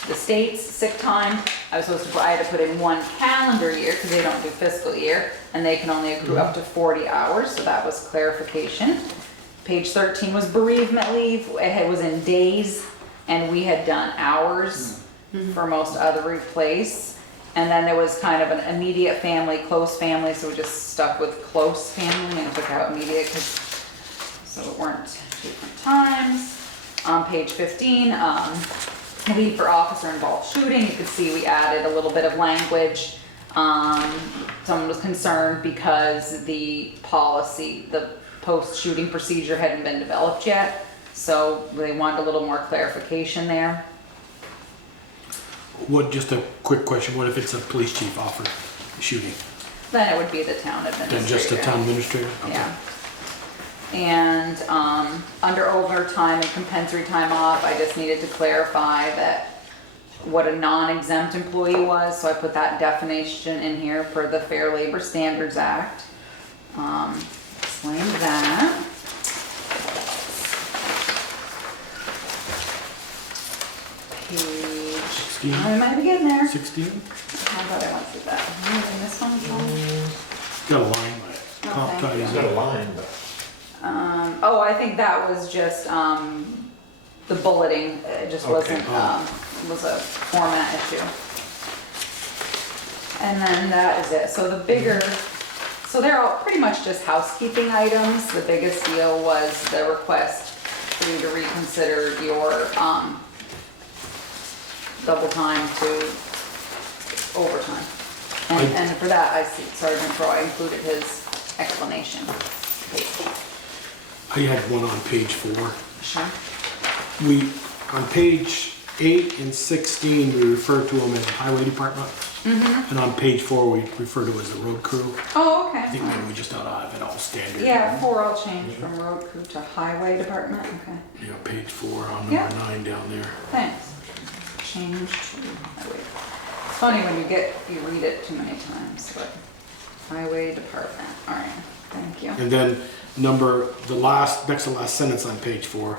the state's sick time. I had to put in 1 calendar year because they don't do fiscal year, and they can only accrue up to 40 hours, so that was clarification. Page 13 was bereavement leave. It was in days, and we had done hours for most other place. And then there was kind of an immediate family, close family, so we just stuck with close family and took out immediate so it weren't different times. On page 15, leave for officer involved shooting. You could see we added a little bit of language. Someone was concerned because the policy, the post-shooting procedure hadn't been developed yet. So they wanted a little more clarification there. What, just a quick question, what if it's a police chief offered shooting? Then it would be the town administrator. Then just a town administrator? Okay. Yeah. And, under overtime and compensatory time off, I just needed to clarify that what a non-exempt employee was, so I put that definition in here for the Fair Labor Standards Act. Explained that. Page, 16? I might be getting there. 16? I thought I went through that. In this one, Got a line, but comp Okay. ties It's got a line, but. oh, I think that was just, the bulleting, it just wasn't, was a format issue. And then that is it, so the bigger, so they're all pretty much just housekeeping items. The biggest deal was the request for you to reconsider your, double time to overtime. And for that, I see Sergeant Croy included his explanation page. I had one on page 4. Sure. We, on page 8 and 16, we refer to them as the highway department. And on page 4, we refer to it as the road crew. Oh, I think okay. maybe we just ought to have it all standard. Yeah, 4 I'll change from road crew to highway department, okay. Yeah, page 4 on Yeah. number 9 down there. Thanks. Change to highway. It's funny when you read it too many times, but highway department, all right, thank you. And then next to last sentence on page 4,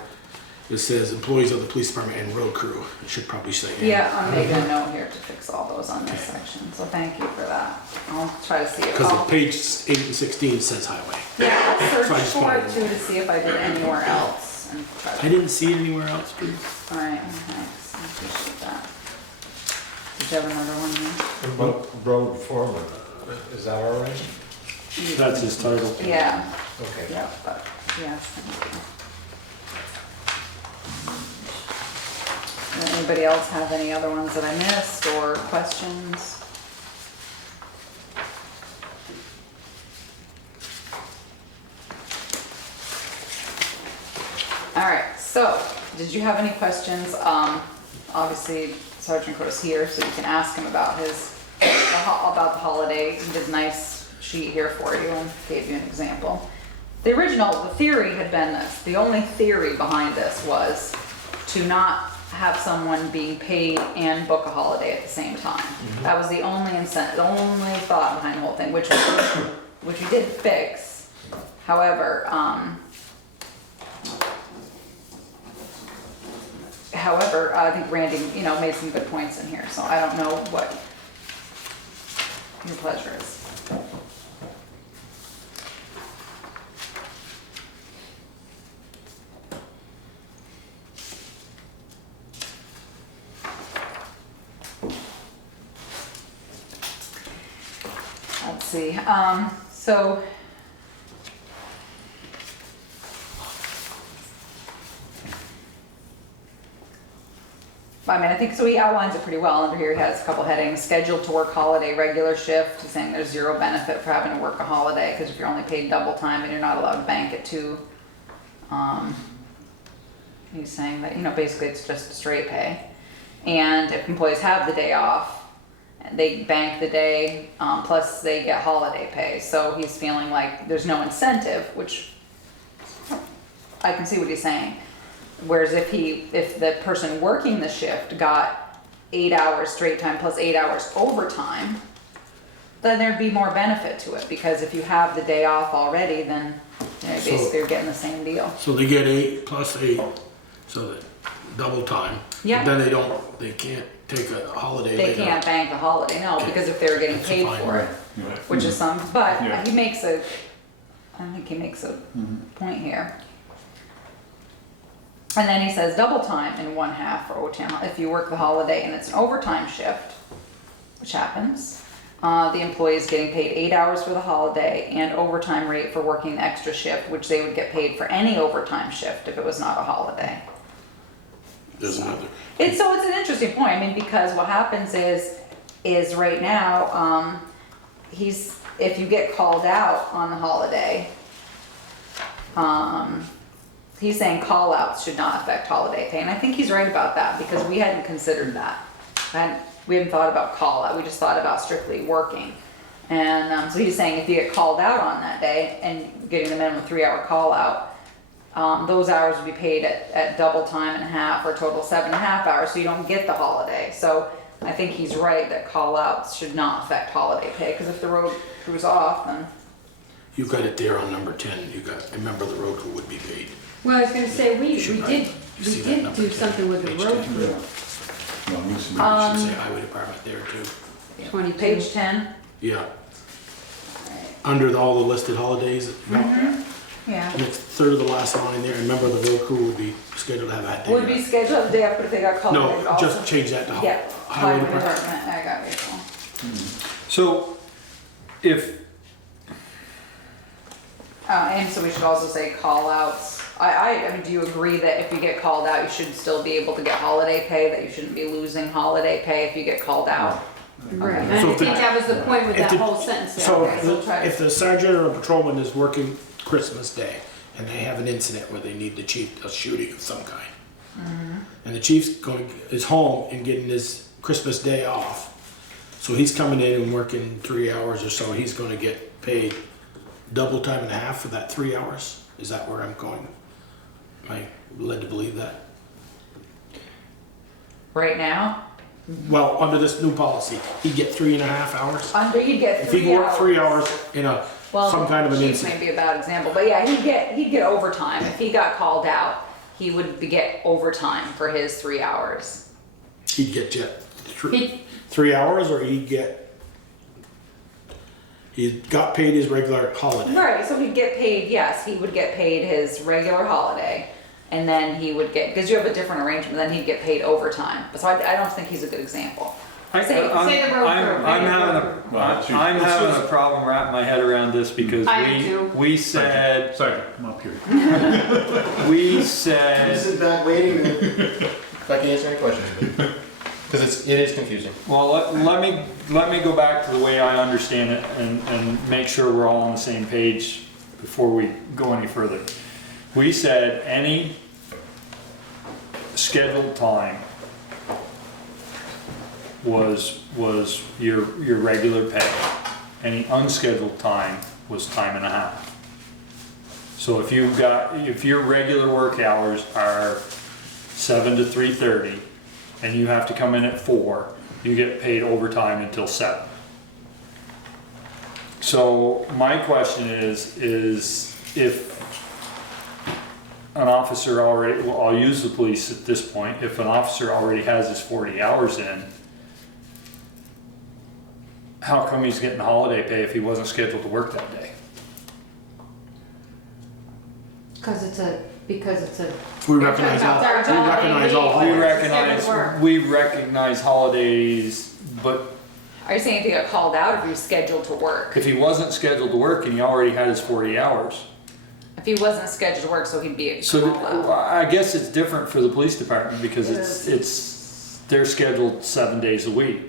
it says employees of the police department and road crew. It should probably say. and. Yeah, I'm making a note here to fix all those on this section, so thank you for that. I'll try to see it. Because page 8 and 16 says highway. Yeah, I'll So I search just for wanted it to- too to see if I did anywhere else and try to. I didn't see it anywhere else, Drew. All right, thanks, I appreciate that. Did you have another one here? About road foreman, is that all right? That's his title. Yeah, Okay. yeah, but, yes, thank you. Anybody else have any other ones that I missed or questions? All right, so, did you have any questions? Obviously Sergeant Crow's here, so you can ask him about about the holiday. He did a nice sheet here for you and gave you an example. The theory had been this. The only theory behind this was to not have someone being paid and book a holiday at the same time. That was the only incentive, the only thought behind the whole thing, which we did fix. However, I think Randy, made some good points in here, so I don't know what your pleasure is. Let's see, so. I think, so he outlines it pretty well. Under here, he has a couple headings: scheduled to work holiday, regular shift. He's saying there's zero benefit for having to work a holiday, because if you're only paid double time and you're not allowed to bank it too. He's saying that, basically it's just straight pay. And if employees have the day off, they bank the day, plus they get holiday pay. So he's feeling like there's no incentive, which I can see what he's saying. Whereas if the person working the shift got 8 hours straight time plus 8 hours overtime, then there'd be more benefit to it, because if you have the day off already, then basically you're getting the same deal. So they get 8 plus 8, so that double time. Yeah. But then they can't take a holiday They later. can't bank the holiday, no, because if they were getting That's paid fine, for it, Yeah. which is but Yeah. I think he makes a point here. And then he says double time in 1/2 for overtime. If you work the holiday and it's an overtime shift, which happens, the employee is getting paid 8 hours for the holiday and overtime rate for working the extra shift, which they would get paid for any overtime shift if it was not a holiday. Doesn't matter. It's an interesting point, because what happens is right now, if you get called out on the holiday, he's saying call outs should not affect holiday pay, and I think he's right about that, because we hadn't considered that. And we hadn't thought about call out, we just thought about strictly working. And, so he's saying if you get called out on that day and getting the minimum 3-hour call out, those hours would be paid at double time and a half, or total 7.5 hours, so you don't get the holiday. So I think he's right that call outs should not affect holiday pay, because if the road crew's off, then. You got it there on number 10, you got, a member of the road crew would be paid. Well, I was gonna say, we Should I- did you see that number do 10, something with the page road 10? crew. Well, it needs to be- Should say highway department there too. 22. Page 10? Yeah, under all the listed holidays, Yeah. and it's third of the last line there, a member of the road crew would be scheduled to have that day. Would be scheduled the day after if they got called. No, they'd also- just change that to Yeah, highway highway department. department, I got it. So if, And so we should also say call outs. I mean, do you agree that if you get called out, you should still be able to get holiday pay, that you shouldn't be losing holiday pay if you get called out? Right, Okay. and So I if think the- that was the point with if that the- whole sentence there. So Okay, so we'll try to- if the sergeant or a patrolman is working Christmas Day and they have an incident where they need the chief, a shooting of some kind, and the chief's is home and getting his Christmas Day off, so he's coming in and working 3 hours or so, he's gonna get paid double time and a half for that 3 hours? Is that where I'm going? Am I led to believe that? Right now, Well, under this new policy, he'd get 3.5 hours? he'd get If 3 he hours. worked 3 hours in Well, some kind of an chief incident. may be a bad example, but yeah, he'd get overtime. If he got called out, he would get overtime for his 3 hours. He'd get He- 3 hours, or he got paid his regular holiday. Right, so he'd get paid, yes, he would get paid his regular holiday, and then he would get, because you have a different arrangement, then he'd get paid overtime. So I don't think he's a good example. I- Say the road crew. I'm having Well, it's- I'm having a problem wrapping my head around this because I am too. we said, Sorry, come up here. we said, Sit back waiting if I can answer any questions. Because it is confusing. well, let me go back to the way I understand it and make sure we're all on the same page before we go any further. We said any scheduled time was your regular pay. Any unscheduled time was time and a half. So if your regular work hours are 7 to 3:30 and you have to come in at 4, you get paid overtime until 7. So my question is if an officer already, well, I'll use the police at this point, if an officer already has his 40 hours in, how come he's getting holiday pay if he wasn't scheduled to work that day? Because it's a. We recognize all, Our we job, recognize maybe. all. We Work. recognize holidays, but Are you saying if he got called out, if he was scheduled to work? if he wasn't scheduled to work and he already had his 40 hours. If he wasn't scheduled to work, so he'd be So called out. I guess it's different for the police department because It they're scheduled 7 days a week.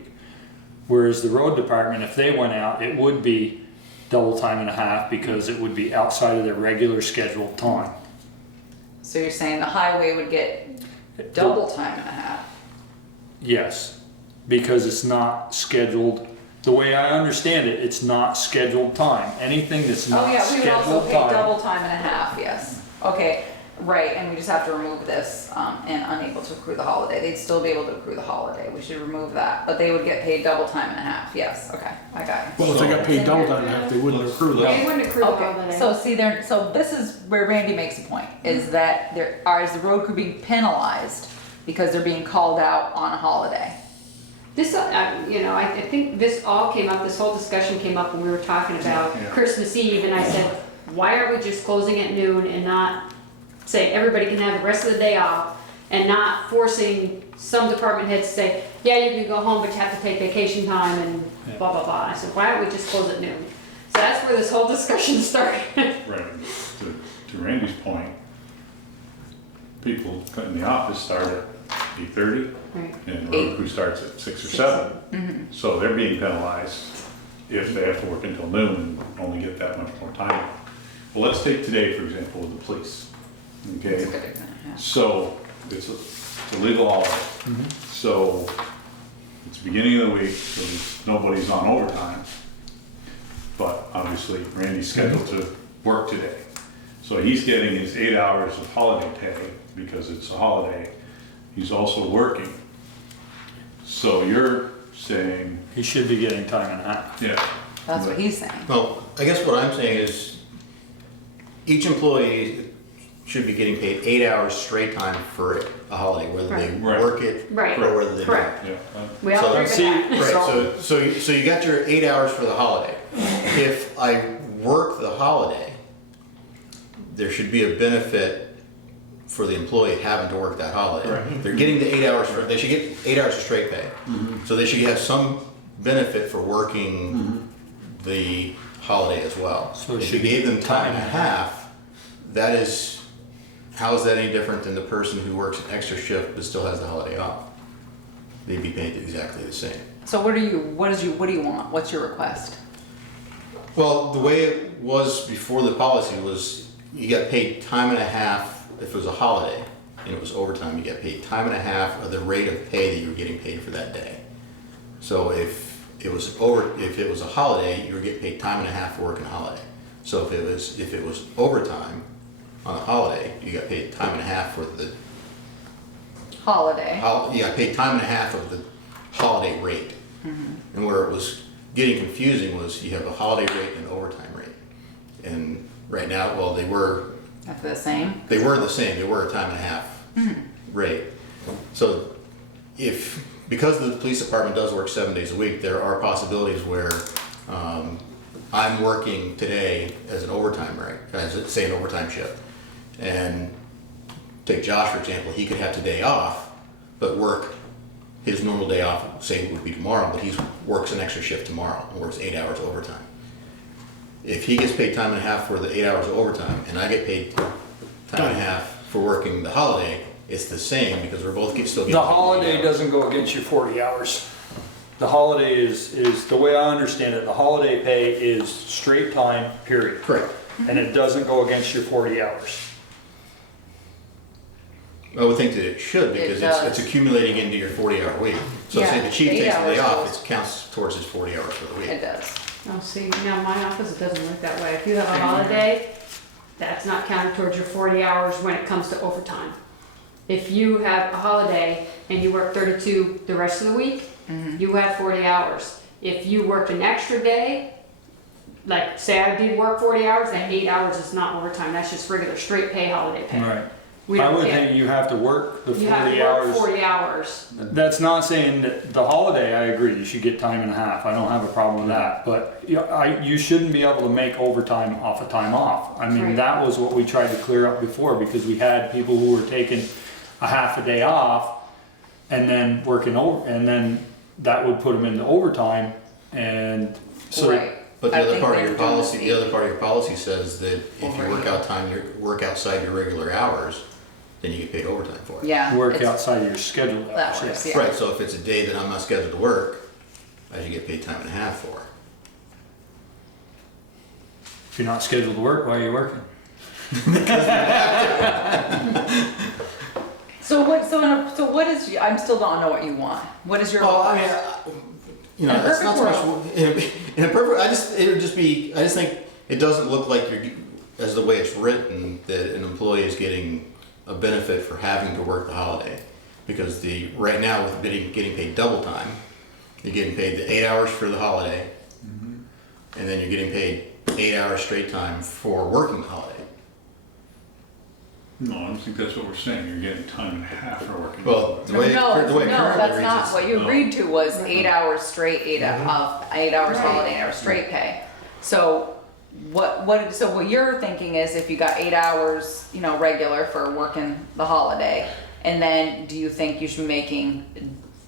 Whereas the road department, if they went out, it would be double time and a half because it would be outside of their regular scheduled time. So you're saying the highway would get double time and a half? Yes, because it's not scheduled, the way I understand it, it's not scheduled time. Anything that's Oh not yeah, we would also scheduled pay time. double time and a half, yes. Okay, right, and we just have to remove this, and unable to accrue the holiday. They'd still be able to accrue the holiday, we should remove that, but they would get paid double time and a half, yes, okay, I got it. Well, if they got paid double time and a half, they wouldn't accrue They that. wouldn't accrue the Okay, holiday. so see there, so this is where Randy makes a point, is that is the road crew being penalized because they're being called out on a holiday? This, I think this all came up, this whole discussion came up when we were talking about Yeah. Christmas Eve, and I said, why are we just closing at noon and not say everybody can have the rest of the day off, and not forcing some department heads to say, yeah, you can go home, but you have to take vacation time and blah, blah, blah. I said, why don't we just close at noon? So that's where this whole discussion started. Right, to Randy's point, people in the office start at 8:30 Right. and the road crew starts at 6 or 7. So they're being penalized if they have to work until noon and only get that much more time. Well, let's take today, for example, with the police. Okay, It's a good example, yeah. so it's a legal holiday. So It's the beginning of the week, so nobody's on overtime. But obviously Randy's scheduled to work today. So he's getting his 8 hours of holiday pay because it's a holiday. He's also working. So you're saying, He should be getting time and a half. yeah. That's what he's saying. Well, I guess what I'm saying is, each employee should be getting paid 8 hours straight time for a holiday, whether they Right. work it Right. or whether they don't. Correct. Yeah. We all So- agree with See, that. Right, so you got your 8 hours for the holiday. If I work the holiday, there should be a benefit for the employee having to work that holiday. Right. They're getting the 8 hours they should get 8 hours of straight pay. So they should have some benefit for working the holiday as well. So it If you should be gave them time and a time and a half, that is, how is that any different than the person who works an extra shift but still has the holiday off? They'd be paid exactly the same. So what do you want? What's your request? Well, the way it was before the policy was you got paid time and a half if it was a holiday and it was overtime, you got paid time and a half of the rate of pay that you were getting paid for that day. So if it was a holiday, you were getting paid time and a half for working a holiday. So if it was overtime on a holiday, you got paid time and a half for the Holiday. you got paid time and a half of the holiday rate. And where it was getting confusing was you have a holiday rate and an overtime rate. And right now, well, they were That's the same. the same, they were a time and a half rate. So because the police department does work 7 days a week, there are possibilities where I'm working today as an overtime rate, say an overtime shift. And take Josh, for example, he could have today off, but work his normal day off, say it would be tomorrow, but he works an extra shift tomorrow and works 8 hours overtime. If he gets paid time and a half for the 8 hours of overtime, and I get paid time and a half for working the holiday, it's the same because we're both still getting The paid 8 holiday hours. doesn't go against your 40 hours. The holiday is the way I understand it, the holiday pay is straight time, period. Correct. And it doesn't go against your 40 hours. I would think that it should It because does. it's accumulating into your 40-hour week. So say Yeah, the chief 8 takes the day hours off, goes- it counts towards his 40 hours for the week. It does. Oh, see, now my office, it doesn't work that way. If you have a holiday, that's not counted towards your 40 hours when it comes to overtime. If you have a holiday and you work 32 the rest of the week, you have 40 hours. If you worked an extra day, like say I did work 40 hours, that 8 hours is not overtime, that's just regular straight pay holiday pay. Right. We I don't would get- think you have to work the You have 40 to work hours. 40 hours. That's not saying that the holiday, I agree, you should get time and a half. I don't have a problem with that. But you shouldn't be able to make overtime off of time off. I mean, Right. that was what we tried to clear up before because we had people who were taking a half a day off and then working over, and then that would put them into overtime. And so Right. But the I other think part of they your were doing policy, the the other part of your policy says that if you Overtime. work outside your regular hours, then you get paid overtime for it. Yeah. work it's- outside your scheduled That hours. works, yeah. yeah. Right, so if it's a day that I'm not scheduled to work, I should get paid time and a half for. If you're not scheduled to work, why are you working? So what is, I still don't know what you want. What is your? Well, I mean, you know, In a it's not so perfect much, in a perfect, I just think it doesn't look like as the way it's written, that an employee is getting a benefit for having to work the holiday. Because right now with getting paid double time, you're getting paid the 8 hours for the holiday, and then you're getting paid 8 hours straight time for working the holiday. No, I don't think that's what we're saying. You're getting time and a half for working. Well, the No, way it no, currently that's reads, not, it's- what you no. agreed to was 8 hours straight, 8 hours Right. holiday, 8 hours straight pay. So what you're thinking is if you got 8 hours, regular for working the holiday, and then do you think you should be making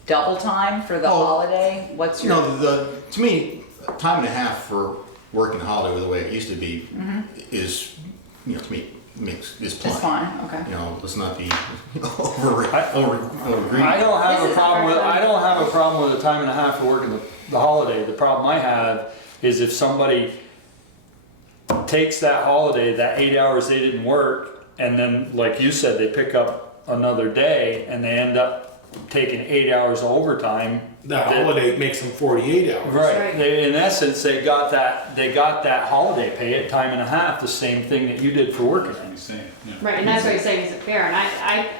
double time for the Oh, holiday? What's your? No, to me, time and a half for working the holiday the way it used to be is, to me, is plenty. It's fine, okay. Let's not be over greedy. I don't have This a is problem with, hard. I don't have a problem with a time and a half for working the holiday. The problem I have is if somebody takes that holiday, that 8 hours they didn't work, and then, like you said, they pick up another day and they end up taking 8 hours of overtime. That holiday makes them 48 hours. Right. In essence, they got that holiday pay at time and a half, the same thing that you did for working. Right, and that's what he's saying, is it fair? And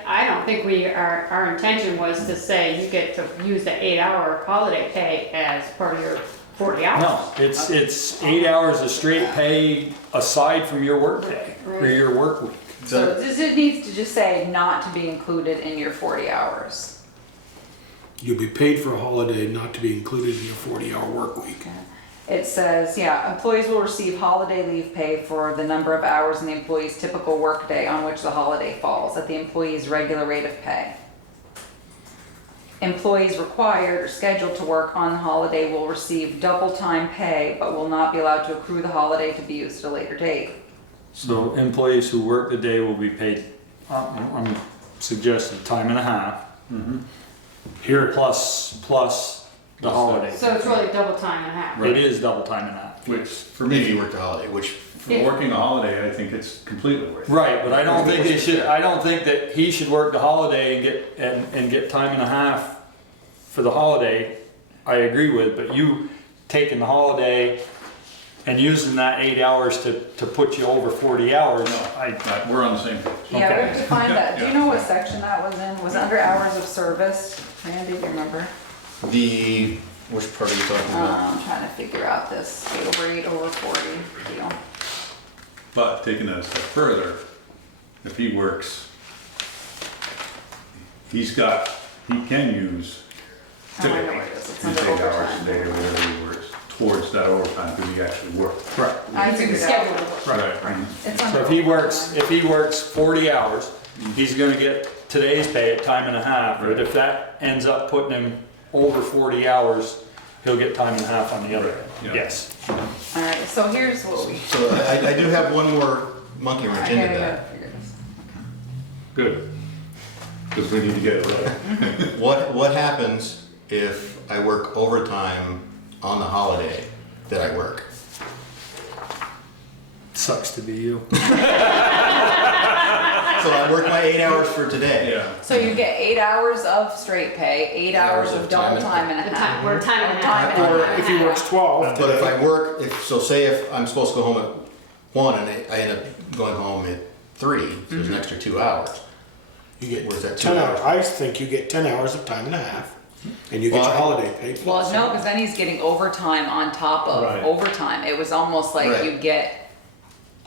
I don't think our intention was to say you get to use the 8-hour holiday pay as part of your 40 hours. No, it's 8 hours of straight pay aside from your work day or your work week. So it needs to just say not to be included in your 40 hours. You'll be paid for a holiday not to be included in your 40-hour work week. It says, yeah, employees will receive holiday leave pay for the number of hours in the employee's typical work day on which the holiday falls at the employee's regular rate of pay. Employees required or scheduled to work on the holiday will receive double time pay, but will not be allowed to accrue the holiday to be used at a later date. So employees who work the day will be paid, I'm suggesting time and a half. Here plus the holiday. So it's really double time and a half. It is double time and a half. Which, for If me, you work the holiday, which, for working a holiday, I think it's completely worth it. Right, but I don't think they should, I don't think that he should work the holiday and get time and a half for the holiday. I agree with, but you taking the holiday and using that 8 hours to put you over 40 hours, We're on the same page. Yeah, we Okay. have to find that. Do you know what section that was in? Was it under hours of service? Randy, do you remember? which part are you talking about? I'm trying to figure out this 8 over 8 over 40 deal. But taking that a step further, if he works, he can use Oh, I know typically where it is. It's his under 8 hours a overtime. day or whatever he works towards that overtime because he actually worked. right. I You figured schedule out. it. Right. It's So under if he overtime. works 40 hours, he's gonna get today's pay at time and a half. But if that ends up putting him over 40 hours, he'll get time and a half on the other. Yeah. Yes. All right, so here's what we. So I do have one more monkey wrench into I that. gotta figure this. Good. Because we need to get it right. What happens if I work overtime on the holiday that I work? Sucks to be you. So I work my 8 hours for today. Yeah. So you get 8 hours of straight pay, 8 hours of double time and a The half. time, we're time and a Time half. and a Or half. if he works 12 But if today, I work, say if I'm supposed to go home at 1 and I end up going home at 3, so there's an extra 2 hours. you get Where's that 10 2 hours. I think you get 10 hours of time and a half, and you get Well, your holiday pay. Well, plus. no, because then he's getting overtime on top of Right. overtime. It was almost like Right. you'd get,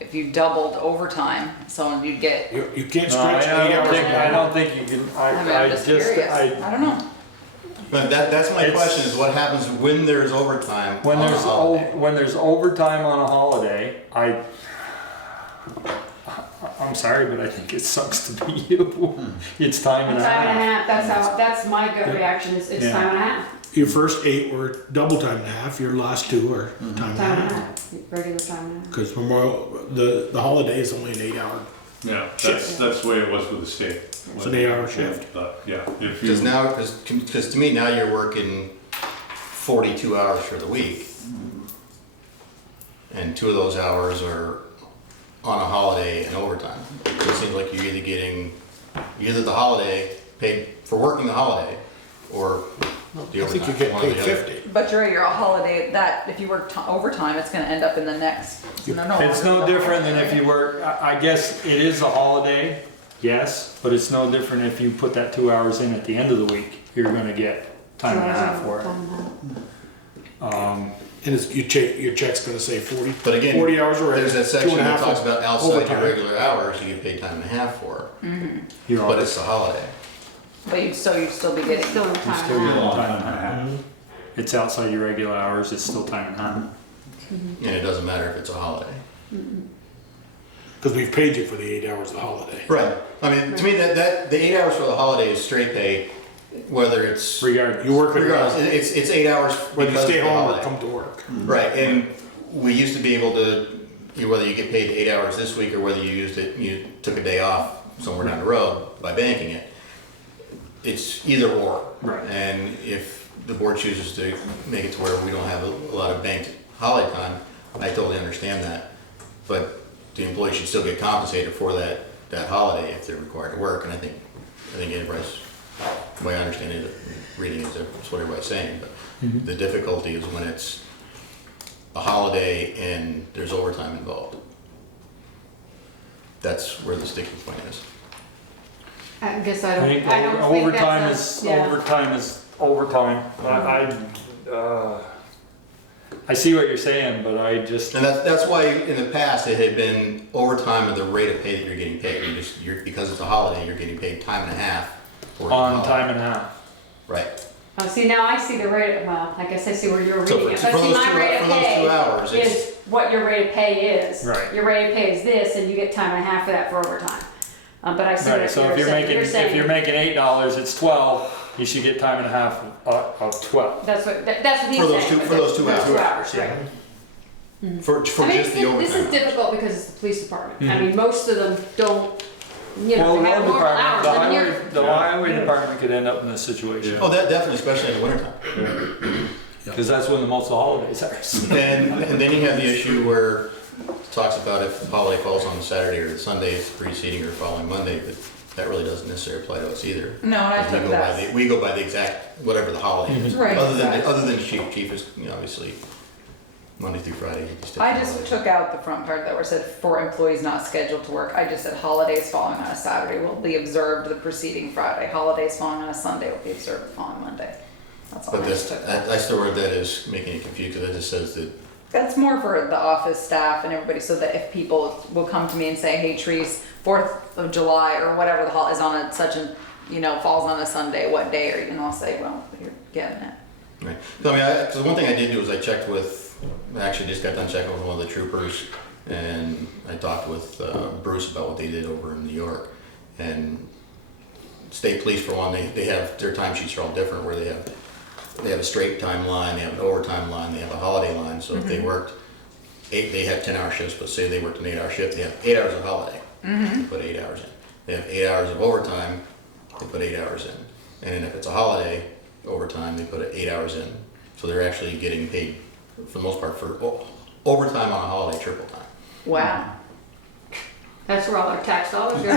if you doubled overtime, so you'd get, You can't No, I stretch 8 hours. don't think you can, I mean, I'm just curious. I don't know. But that's my It's- question, is what happens when there's overtime when on a holiday? when there's overtime on a holiday, I'm sorry, but I think it sucks to be you. It's time and a Time and a half. half, that's my gut reaction, is it's Yeah. time and a half. Your first 8 were double time and a half, your last 2 are time and a Time and a half. half, regular time and a half. Because the holiday is only an 8-hour. Yeah, that's the way it was with the state. It's an 8-hour shift. But, yeah, if Because you, now, because to me, now you're working 42 hours for the week. And 2 of those hours are on a holiday and overtime. So it seems like you're either getting, the holiday, paid for working the holiday, or the I overtime. think you get one or paid the other. 50. But you're a holiday, that, if you work overtime, it's gonna end up in the next. It's no different than if you work, I guess it is a holiday, yes, but it's no different if you put that 2 hours in at the end of the week, you're gonna get time and a half for it. Time and a half. And your check's gonna say 40, But again, 40 hours or there's that section that 2.5 talks about outside overtime. your regular hours, you get paid time and a half for, You're but always it's a holiday. But you'd still be It's getting, still in time still and a getting half. time and a half. It's outside your regular hours, it's still time and a half. And it doesn't matter if it's a holiday. Because we've paid you for the 8 hours of the holiday. Right. I mean, to me, that the 8 hours for the holiday is straight pay, whether it's Regardless. You work regardless, it it's 8 hours when you because stay of the home or holiday. come to work. Right, and we used to be able to, whether you get paid 8 hours this week or whether you used it, you took a day off somewhere down the road by banking it. It's either or. Right. And if the board chooses to make it to where we don't have a lot of banked holiday time, I totally understand that. But the employee should still get compensated for that holiday if they're required to work, and I think everybody's the way I understand it, reading it, that's what everybody's saying, but the difficulty is when it's a holiday and there's overtime involved. That's where the sticking point is. I guess I think I don't think overtime that's is, a, yeah. overtime is overtime. I see what you're saying, but I just, And that's why in the past it had been overtime of the rate of pay that you're getting paid. Because it's a holiday, you're getting paid time and a half. for the on holiday. time and a half. Right. Oh, see, now I see the rate, well, I guess I see where you're So reading it, for but see, those my two- rate of for those 2 pay hours, it's- is what your rate of pay is. Right. Your rate of pay is this, and you get time and a half for that for overtime. But I see Right, what so you're if you're saying. making, You're saying if you're making $8, it's 12, you should get time and a half of 12. that's what he's For those saying. for those 2 hours. 2 hours, right. For I mean, just the this is overtime. difficult because it's the police department. I mean, most of them don't, you know, Well, they have road normal department, hours. the I mean, highway, you're, the highway department could end up in this situation. Oh, that definitely, especially in the wintertime. Because that's when the most of the holidays are. And then you have the issue where it talks about if the holiday falls on the Saturday or the Sunday preceding or following Monday, but that really doesn't necessarily apply to us either. No, and I Because took that. we go by the exact, whatever the holiday is. Right, exactly. Other than chief is, you know, obviously Monday through Friday. you just take I the just holiday. took out the front part that where it said for employees not scheduled to work. I just said holidays falling on a Saturday will be observed the preceding Friday. Holidays falling on a Sunday will be observed the following Monday. That's all But I just took out. I still read that as making it confused because it just says that, That's more for the office staff and everybody, so that if people will come to me and say, hey, Treese, 4th of July or whatever the holiday is on a, such a, you know, falls on a Sunday, what day are you? And I'll say, well, you're getting it. right. So, I mean, because one thing I did do is I checked with, I actually just got done checking with one of the troopers and I talked with Bruce about what they did over in New York. And state police, for one, they have, their timesheets are all different where they have a straight time line, they have an overtime line, they have a holiday line. So if they worked they have 10-hour shifts, but say they worked an 8-hour shift, they have 8 hours of holiday. They put 8 hours in. They have 8 hours of overtime, they put 8 hours in. And then if it's a holiday overtime, they put 8 hours in. So they're actually getting paid, for the most part, for overtime on a holiday, triple time. Wow. that's where all our tax dollars go.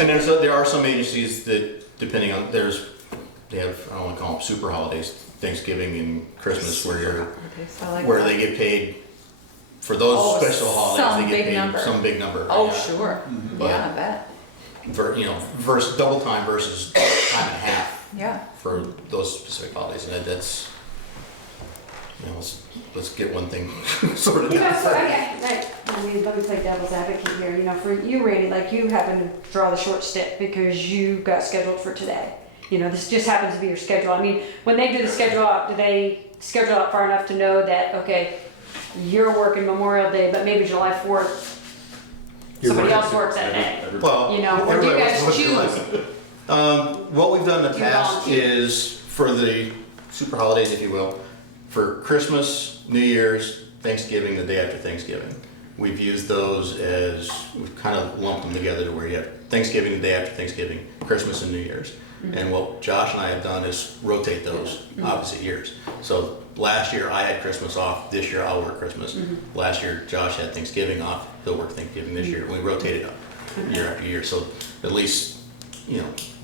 And there are some agencies that, depending on, they have, I don't want to call them super holidays, Thanksgiving and Christmas, where I like where that. they get paid for those Oh, special holidays. some They get big paid number. some big number. Oh, yeah. sure. But- Yeah, I bet. Versus double time versus time and a half Yeah. for those specific holidays, and that's, let's get one thing sorted You know, out. so I mean, let me play devil's advocate here. You know, for you, Randy, like you happen to draw the short stick because you got scheduled for today. You know, this just happens to be your schedule. I mean, when they do the schedule out, do they schedule out far enough to know that, okay, you're working Memorial Day, but maybe July 4th, somebody else works that day? Well, You know, or do you everybody guys wants to choose? What we've done in the You past volunteer? is for the super holidays, if you will, for Christmas, New Year's, Thanksgiving, the day after Thanksgiving. We've used those as, we've kind of lumped them together to where you have Thanksgiving, the day after Thanksgiving, Christmas and New Year's. And what Josh and I have done is rotate those opposite years. So last year I had Christmas off, this year I'll work Christmas. Last year Josh had Thanksgiving off, he'll work Thanksgiving this year. We rotated up year after year. So at least,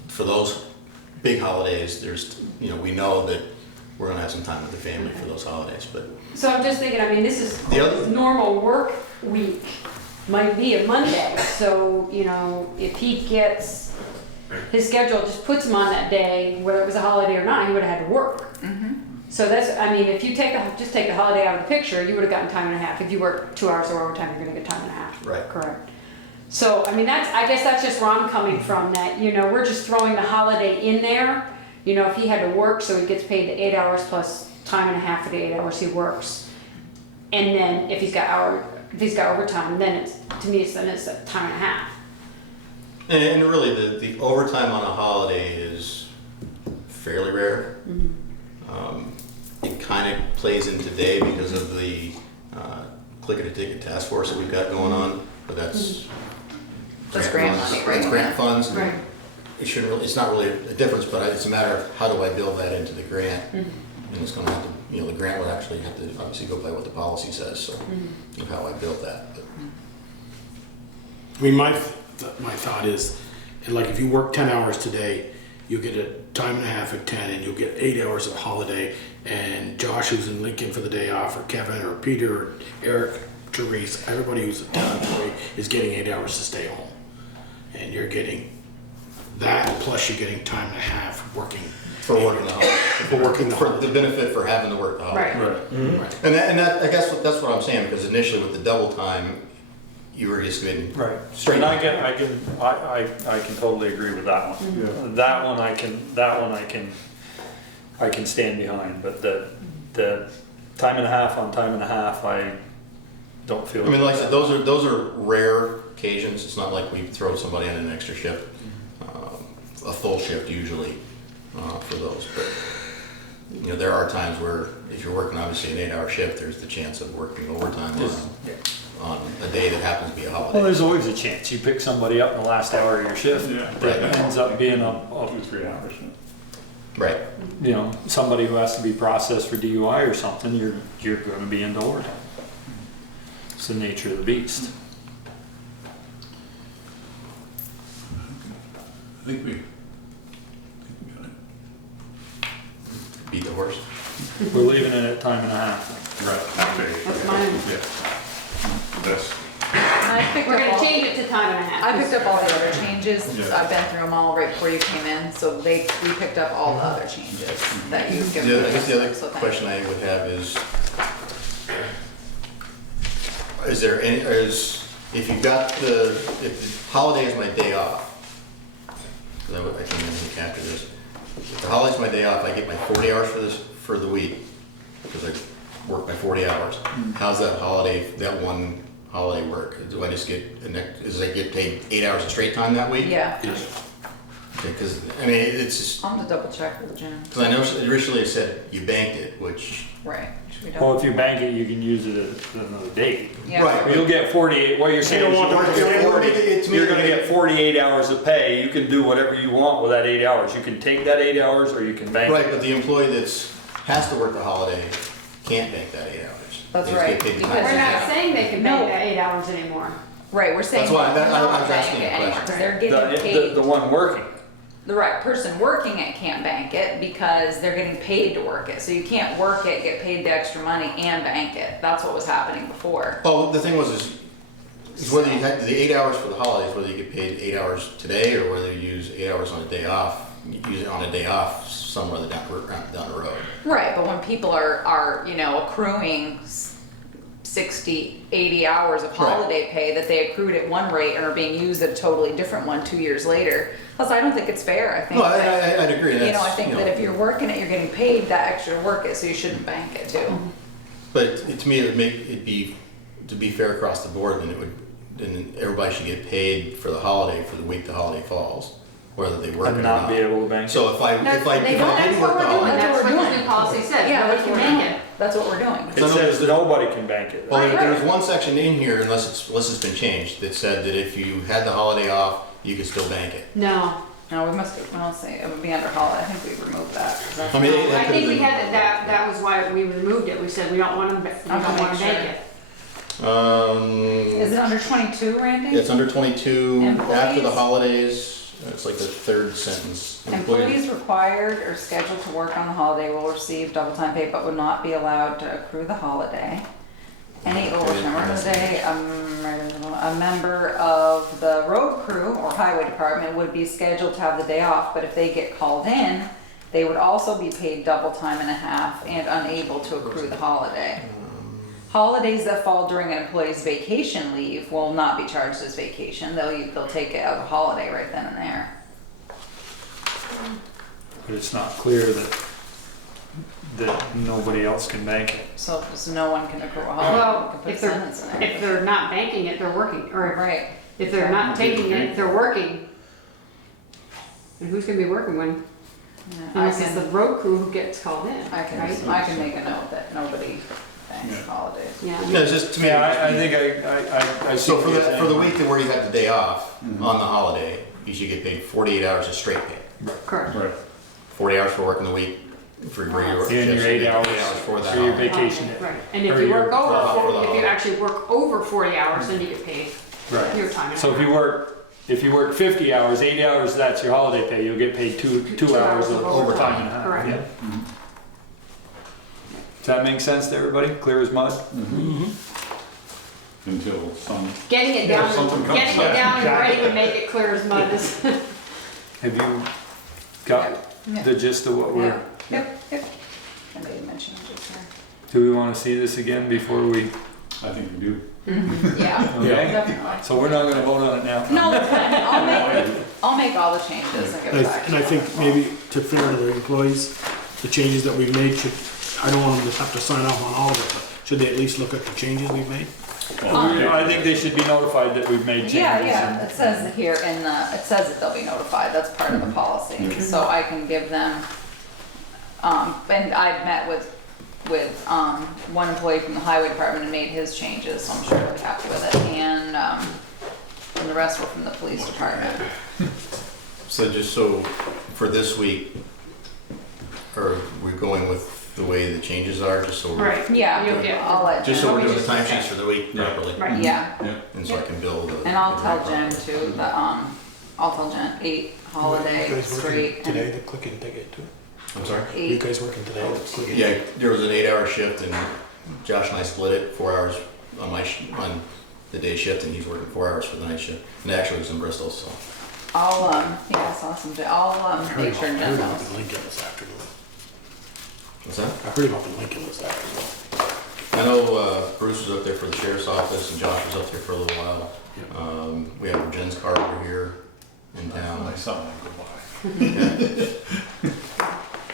for those big holidays, there's, we know that we're gonna have some time with the family for those holidays, but So I'm just thinking, I mean, this is The other- normal work week, might be a Monday, so, if he gets, his schedule just puts him on that day, whether it was a holiday or not, he would've had to work. So that's, I mean, if you just take the holiday out of the picture, you would've gotten time and a half. If you work 2 hours of overtime, you're gonna get time and a half. Right. Correct. So, I mean, I guess that's just where I'm coming from, that, we're just throwing the holiday in there. If he had to work, so he gets paid the 8 hours plus time and a half for the 8 hours he works. And then if he's got overtime, then it's a time and a half. And really, the overtime on a holiday is fairly rare. It kind of plays in today because of the click-it-a-ticket task force that we've got going on, but that's grant funds. money, right? That's grant funds. Right. It's not really a difference, but it's a matter of how do I build that into the grant? And it's gonna have to, the grant would actually have to obviously go by what the policy says, so of how I build that. But I mean, my thought is, and like if you work 10 hours today, you'll get a time and a half at 10 and you'll get 8 hours of holiday. And Josh who's in Lincoln for the day off, or Kevin or Peter or Eric, Therese, everybody who's a town employee is getting 8 hours to stay home. And you're getting that, plus you're getting time and a half working. For working the holiday. For working the For holiday. the benefit for having to work the holiday. Right. Right. And that, I guess that's what I'm saying, because initially with the double time, you were just getting Right. straight. And I can totally agree with that one. Yeah. That one I can stand behind, but the time and a half on time and a half, I don't feel. I mean, like I said, those are rare occasions. It's not like we throw somebody on an extra shift, a full shift usually for those. But you know, there are times where if you're working obviously an 8-hour shift, there's the chance of working overtime on a day that happens to be a Well, holiday. there's always a chance. You pick somebody up in the last hour of your shift Yeah. that ends up being a 2-3 hours. Right. you know, somebody who has to be processed for DUI or something. You're going to be into overtime. It's the nature of the beast. I think we got it. Beat the horse. We're leaving it at time and a half. Right. Okay. That's mine. Yeah. That's, I picked We're up gonna all, change it to time and a half. I picked up all the other changes. Yeah. I've been through them all right before you came in, so we picked up all the other changes that you've given. I guess the other us, so thank question I would have is there any, if you've got if the holiday is my day off, because I came in week after this, if the holiday's my day off, I get my 40 hours for the week, because I work my 40 hours. How's that one holiday work? Do I just does I get paid 8 hours of straight time that week? Yeah, Okay, because, I mean, it's just, I'll have to double check with Jen. because I know originally it said you banked it, which, Right. Should we Well, double? if you bank it, you can use it at another date. Yeah. Right. You'll get 48, what you're saying is don't want to- you're gonna get 48 hours of pay. You can do whatever you want with that 8 hours. You can take that 8 hours or you can bank right, it. but the employee has to work the holiday can't bank that 8 hours. That's They just get right, paid the because time We're and a not half. saying they can No. make that 8 hours anymore. Right, we're saying. That's why- I not was bank asking it a anymore, question. 'cause they're getting paid. The one working. The right person working it can't bank it because they're getting paid to work it. So you can't work it, get paid the extra money and bank it. That's what was happening before. Oh, the thing is whether you had the 8 hours for the holidays, whether you get paid 8 hours today or whether you use 8 hours on a day off, use it on a day off somewhere down the road. Right, but when people are accruing 60, 80 hours of Right. holiday pay that they accrued at one rate and are being used at a totally different one 2 years later. Plus, I don't think it's fair. I think No, that, I'd agree. I That's, think that if you're working it, you're getting paid that extra to work it, so you shouldn't bank it too. But to me, to be fair across the board, then everybody should get paid for the holiday for the week the holiday falls, whether they work it or And not be not. able to bank it. So if I They didn't don't, work that's the what we're doing, holiday, that's what we're the doing. new policy says, Yeah, nobody that's can what we're make doing. it. That's what we're doing. It says nobody can bank it. well, Right, there's right. one section in here, unless it's been changed, that said that if you had the holiday off, you could still bank it. No, No, we must, well, let's see, it would be under holiday. I think we removed that. 'Cause that's I mean, not- that I could've think we been- had, that was why we removed it, we said we don't want them, we don't Okay, want to sure. make it. Is it under 22, Randy? It's under 22, after the Employees? holidays, it's like the third sentence. Employees required or scheduled to work on the holiday will receive double time pay but would not be allowed to accrue the holiday. Any overtime or day, a member of the road crew or highway department would be scheduled to have the day off, but if they get called in, they would also be paid double time and a half and unable to accrue the holiday. Holidays that fall during an employee's vacation leave will not be charged as vacation. They'll take it as a holiday right then and there. But it's not clear that nobody else can bank it. So no one can accrue a holiday. Well, We can put if sentence in there. if they're not banking it, they're working, or Right. if they're not taking it, they're working. And who's gonna be working when, Yeah, unless it's the road crew who gets called in, I can right? make a note that nobody banks Yeah. holidays. Yeah. No, it's just to me. Yeah, I think I see. So for what you're the saying. week where you had the day off on the holiday, you should get paid 48 hours of straight pay. Correct. right. 40 hours for working the week, for your And shifts, your you 8 get hours 8 hours for that for your holiday. vacation. Right, and if Or you your- work over, for the if you holiday. actually work over 40 hours, then you get paid your Right. time. and a So if half. you work if you work 50 hours, 8 hours, that's your holiday pay, you'll get paid two hours of overtime and a half. Correct. Yeah. Does that make sense to everybody? Clear as mud? Until some, Getting it Yeah, down, something comes getting it up. down and ready to make it clear as mud is. Have you got Yeah. the gist of what we're, Yep. I made mention of it do we want to see this again before we, I think we do. there. Yeah, okay? definitely. So we're not gonna vote on it now? No, it's fine. I'll make all the changes and give it back. And I think maybe to fair to the employees, the changes that we've made should, I don't want them to have to sign off on all of it, but should they at least look at the changes we've made? I think they should be notified that we've made changes. Yeah, it says here in the, it says that they'll be notified, that's part of the policy, so I can give them, and I've met with, one employee from the highway department and made his changes, so I'm sure he'll be happy with it, and the rest were from the police department. So just so, for this week, are we going with the way the changes are, just so we're, Right. Yeah, You'll get- I'll let just so Jen, we're doing the timesheets for the week properly? Right. yeah, And so I can build a. and I'll tell Jen too, that, I'll tell Jen 8 holiday straight Today, and the click and ticket too? I'm sorry? 8. guys working today? Yeah, there was an 8-hour shift and Josh and I split it, 4 hours on on the day shift and he's working 4 hours for the night shift. And actually it was in Bristol, so. I'll, yeah, I saw some, I'll, make sure Jen about knows. the Lincoln this afternoon. What's that? I heard about the Lincoln this afternoon. I know Bruce was up there for the sheriff's office and Josh was up there for a little while. We have Jen's car over here in town. I saw that go by.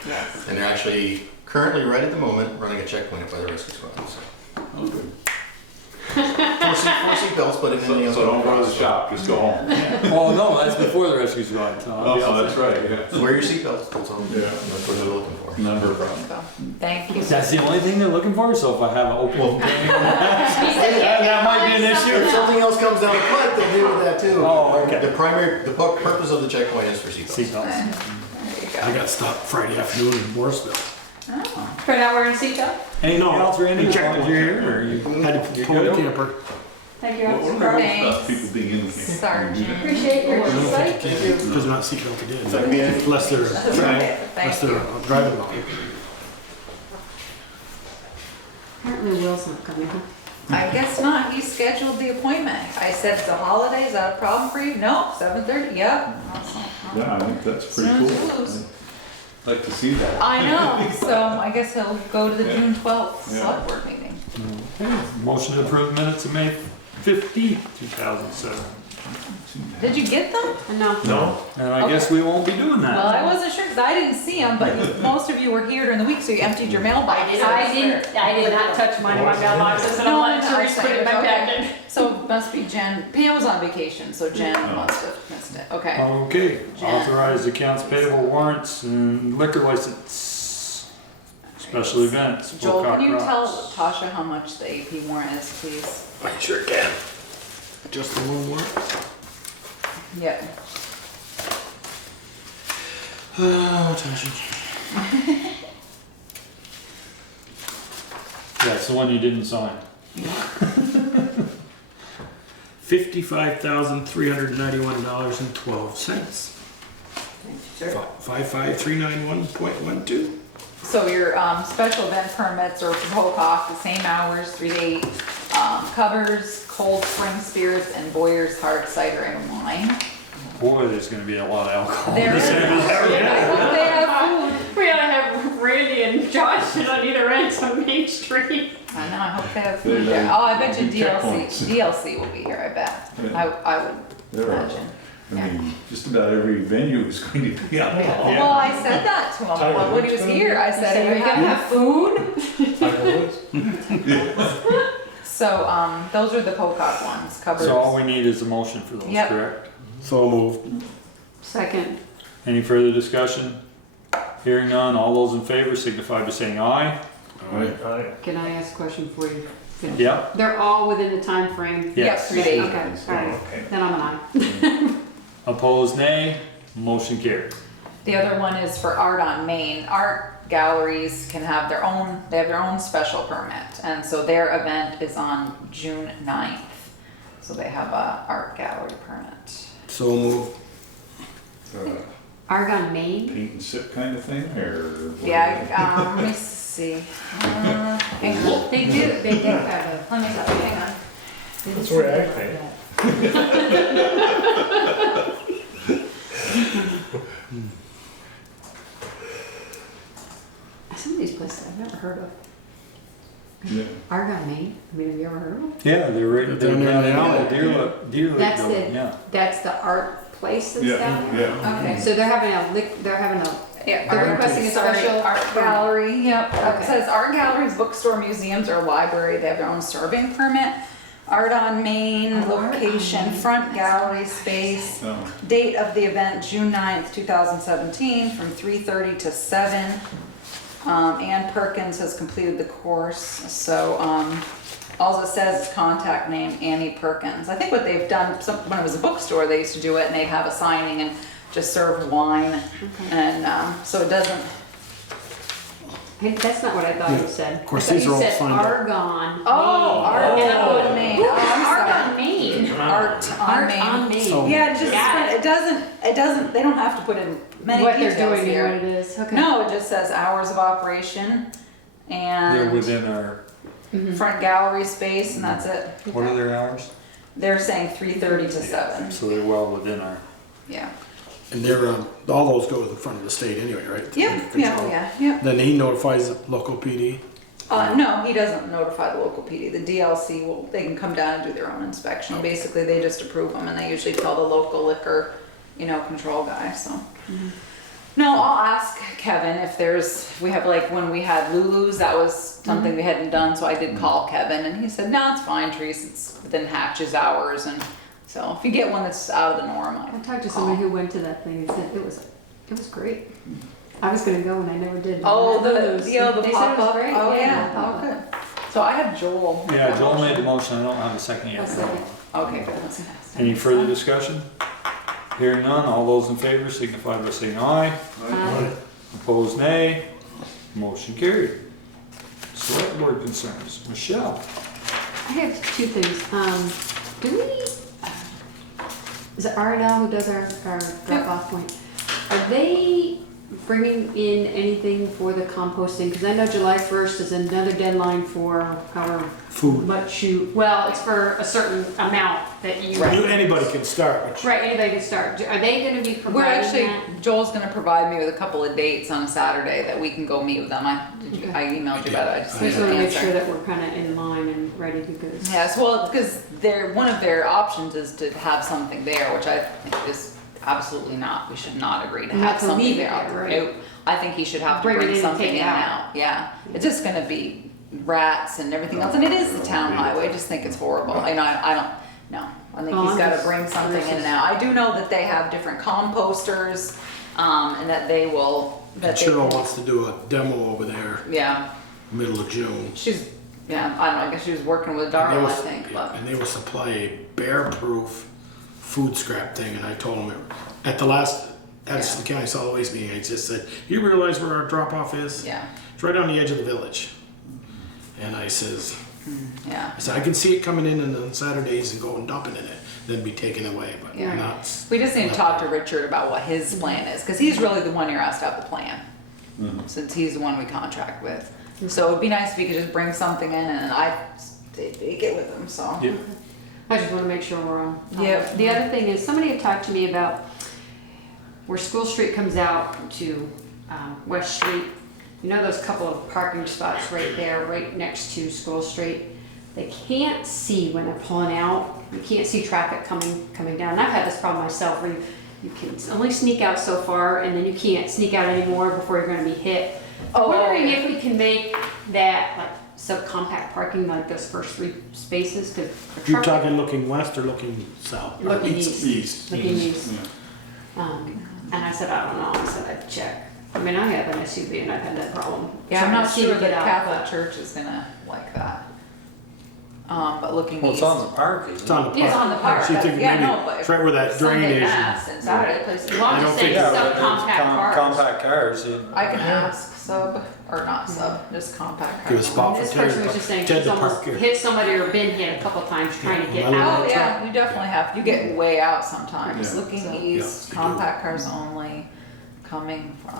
Yes. And they're actually currently, right at the moment, running a checkpoint by the rescue squad. So. Oh, good. 4 seatbelts, but in So don't go to the shop, just go home. Oh, no, that's before the rescue's gone, so I'll be Oh, outside. that's right, yeah. So wear your seatbelts, that's all. Yeah. That's what they're looking for. Number of them. So, thank you. That's the only thing they're looking for, so if I have an open, Well, that might be an if issue. something else comes down the pipe, they'll deal with that too. Oh, okay. The purpose of the checkpoint is for seatbelts. Seatbelts. There you I go. got stopped Friday afternoon in Morrisville. For not wearing a seatbelt? Anything No. else, Randy, as long as you're here, or you? Had to you pull the good? camper. Thank you. What about Thanks. people being in the camp? Sergeant. Appreciate your insight. Because they're not seatbelted in. Yeah. Unless they're, Thank unless you. they're driving along. Apparently Will's not coming, huh? I guess not, he scheduled the appointment. I said, it's a holiday, is that a problem for you? No, 7:30, yep. Yeah, I think that's pretty Snooze, you cool. lose. I'd like to see that. I know, so I guess he'll go to the Yeah. June 12th Yeah. select board meeting. Okay, motion to approve minutes of May 15th, 2007. Did you get them? No. No? And I guess we won't be doing Well, that. I wasn't sure, because I didn't see them, but most of you were here during the week, so you emptied your mailbox. I did not touch mine in my mailboxes and I'm letting Therese put it in my packet. So it must be Jen, Pam was on vacation, so Jen must have missed it, okay. Okay, Jen. authorized accounts payable warrants and liquor license, special events. Joel, can Wilcox you tell Rocks. Tasha how much the AP warrant is, please? I sure can. Just the one more. Yeah. What time is it? Yeah, it's the one you didn't sign. $55,391.12. 55391.12. So your special event permits are from Hocock, the same hours, 3 to 8, covers Cold Spring Spirits and Boyer's Hard Cider and Wine. Boy, there's gonna be a lot of alcohol. There is. I hope they have food. We gotta have Randy and Josh on either end on Main Street. I know, I hope they have food They- there. Oh, I bet you they do checkpoints. DLC will be here, I bet. Yeah. I would There are. imagine. I mean, just about every venue is going to be alcohol. Well, I said that to him when he was here. I said, are you gonna have food? So, those are the Pocock ones, covers. So all we need is a motion for those, Yep. correct? So moved. Second. Any further discussion? Hearing none, all those in favor signify by saying aye. Can I ask a question for you? Yeah, They're all within the time frame. Yep, yes. 3 to 8. Okay, alright, Okay. then I'm an aye. Opposed, nay. Motion carried. The other one is for Art on Main. Art galleries can have their own, they have their own special permit. And so their event is on June 9th. So they have a art gallery permit. So So move. Argonne, Maine? Paint and sip kind of thing, or? Yeah, let me see. Hang on. They do have a. Let me, hang on. That's where I paint. Some of these places I've never heard of. Yeah. Argonne, Maine. I mean, have you ever heard of them? Yeah, they're right They're down there in the alley. Deer Lake That's building, the yeah. that's the art place that's Yeah, down there. yeah. Okay. So they're having a Yeah, They're art- requesting a sorry, special art permit. gallery. Yep. Okay. It says art galleries, bookstore, museums, or library. They have their own serving permit. Art on Main, Oh, Art on location, Main. front gallery space. Oh, Date of the event, June 9th, 2017, from 3:30 to 7. Ann Perkins has completed the course, so all it says is contact name Annie Perkins. I think what they've done, when it was a bookstore, they used to do it and they'd have a signing and just serve wine. And so it doesn't, Hey, that's not what I thought you said. Of course, I thought these are all you said signed up. Argonne. Art Maine. on Main. Who Oh, is I'm sorry. Argonne, Maine? Art on Art Main. on Maine. So- Yeah, it just, Got it. it doesn't, they don't have to put in many What they're details doing here. and what it is. Okay. No, it just says hours of operation They're and within our, front gallery space, and that's it. what are their hours? They're saying 3:30 to 7. So they're well within our, Yeah. And they're, all those go to the front of the state anyway, right? Yep, Control. yeah. Then he notifies the local PD. No, he doesn't notify the local PD. The DLC will, they can come down and do their own inspection. Basically, they just approve them and they usually tell the local liquor, control guy, so. No, I'll ask Kevin if we have like when we had Lulu's, that was something we hadn't done, so I did call Kevin and he said, no, it's fine, Teresa, it's within Hatch's hours, and so if you get one that's out of the norm, I talked to call. somebody who went to that thing and said it was great. I was gonna go and I never did. Oh, They the said it was pop-up? great. Oh, yeah, the oh, pop-up. good. So I have Joel. make yeah, that Joel made motion. the motion, I don't have a second I'll yet. second. Okay, good. That's fast. Any further discussion? Hearing none, all those in favor signify by saying aye. Opposed, nay. Motion carried. Select board concerns. Michelle? I have two things. Do we, is it R&L who does our drop-off point? Are they bringing in anything for the composting? Because I know July 1st is another deadline for however Food. much well, it's for a certain amount that you. Anybody can start, but Right, anybody can start. Are they gonna be We're providing actually, that? Joel's gonna provide me with a couple of dates on a Saturday that we can go meet with them. I emailed you about it, I just I need just an wanna make sure answer. that we're kinda in line and ready because. Yes, well, because one of their options is to have something there, which I think is absolutely not, we should not agree to Not have to something leave it there. there, right. Nope. I think he should have to Bring it bring in and something take in it and out. out, yeah. It's just gonna be rats and everything else, and it is the town highway, I just think it's horrible. I don't, no, I think Oh, he's I'm gotta just- bring something in and out. I do know that they have different composters, and that they will, that they Cheryl will, wants to do a demo over there, yeah, middle of June. she's, yeah, I don't know, I guess she was working with Darrell, I think, but. And they will supply a bear-proof food scrap thing, and I told them, at the last, that's the county solid waste meeting, I just said, you realize where our drop-off is? Yeah, It's right on the edge of the village. And I says, yeah. I can see it coming in on Saturdays and going dumping in it, then be taken away, but Yeah. not. We just need to talk to Richard about what his plan is, because he's really the one you're asked to have the plan, since he's the one we contract with. So it'd be nice if he could just bring something in and I take it with him, so. Yep. I just wanna make sure we're on. Yep. The other thing is, somebody had talked to me about where School Street comes out to West Street. You know those couple of parking spots right there, right next to School Street? They can't see when they're pulling out. You can't see traffic coming down. And I've had this problem myself where you can only sneak out so far and then you can't sneak out anymore before you're gonna be hit. Oh, Wondering yeah. if we can make that like subcompact parking, like those first 3 spaces, because. You're talking looking west or looking south? Or Looking east. East. Looking east. Yeah. And I said, I don't know, I said I'd check. I mean, I have an SUV and I've had that problem. Yeah, I'm trying to not see sure to the get out, Catholic but- Church is gonna like that. but looking Well, east. it's on the park, isn't it? It's on the park. Yeah, it's on the park. So you think Yeah, maybe no, but it's right where that drain Sunday is. Mass and Saturday places. Well, I'm I just don't saying think- some but it's compact cars. Compact cars, I can ask sub, or not sub, just compact Give a cars. spot for This Ted. person was just saying Ted she's to almost park here. hit somebody or been hit a couple times trying to get Yeah, out. Oh, yeah, you definitely have, you get way out sometimes, Yeah. looking Yeah, east, you do. compact cars only, coming from,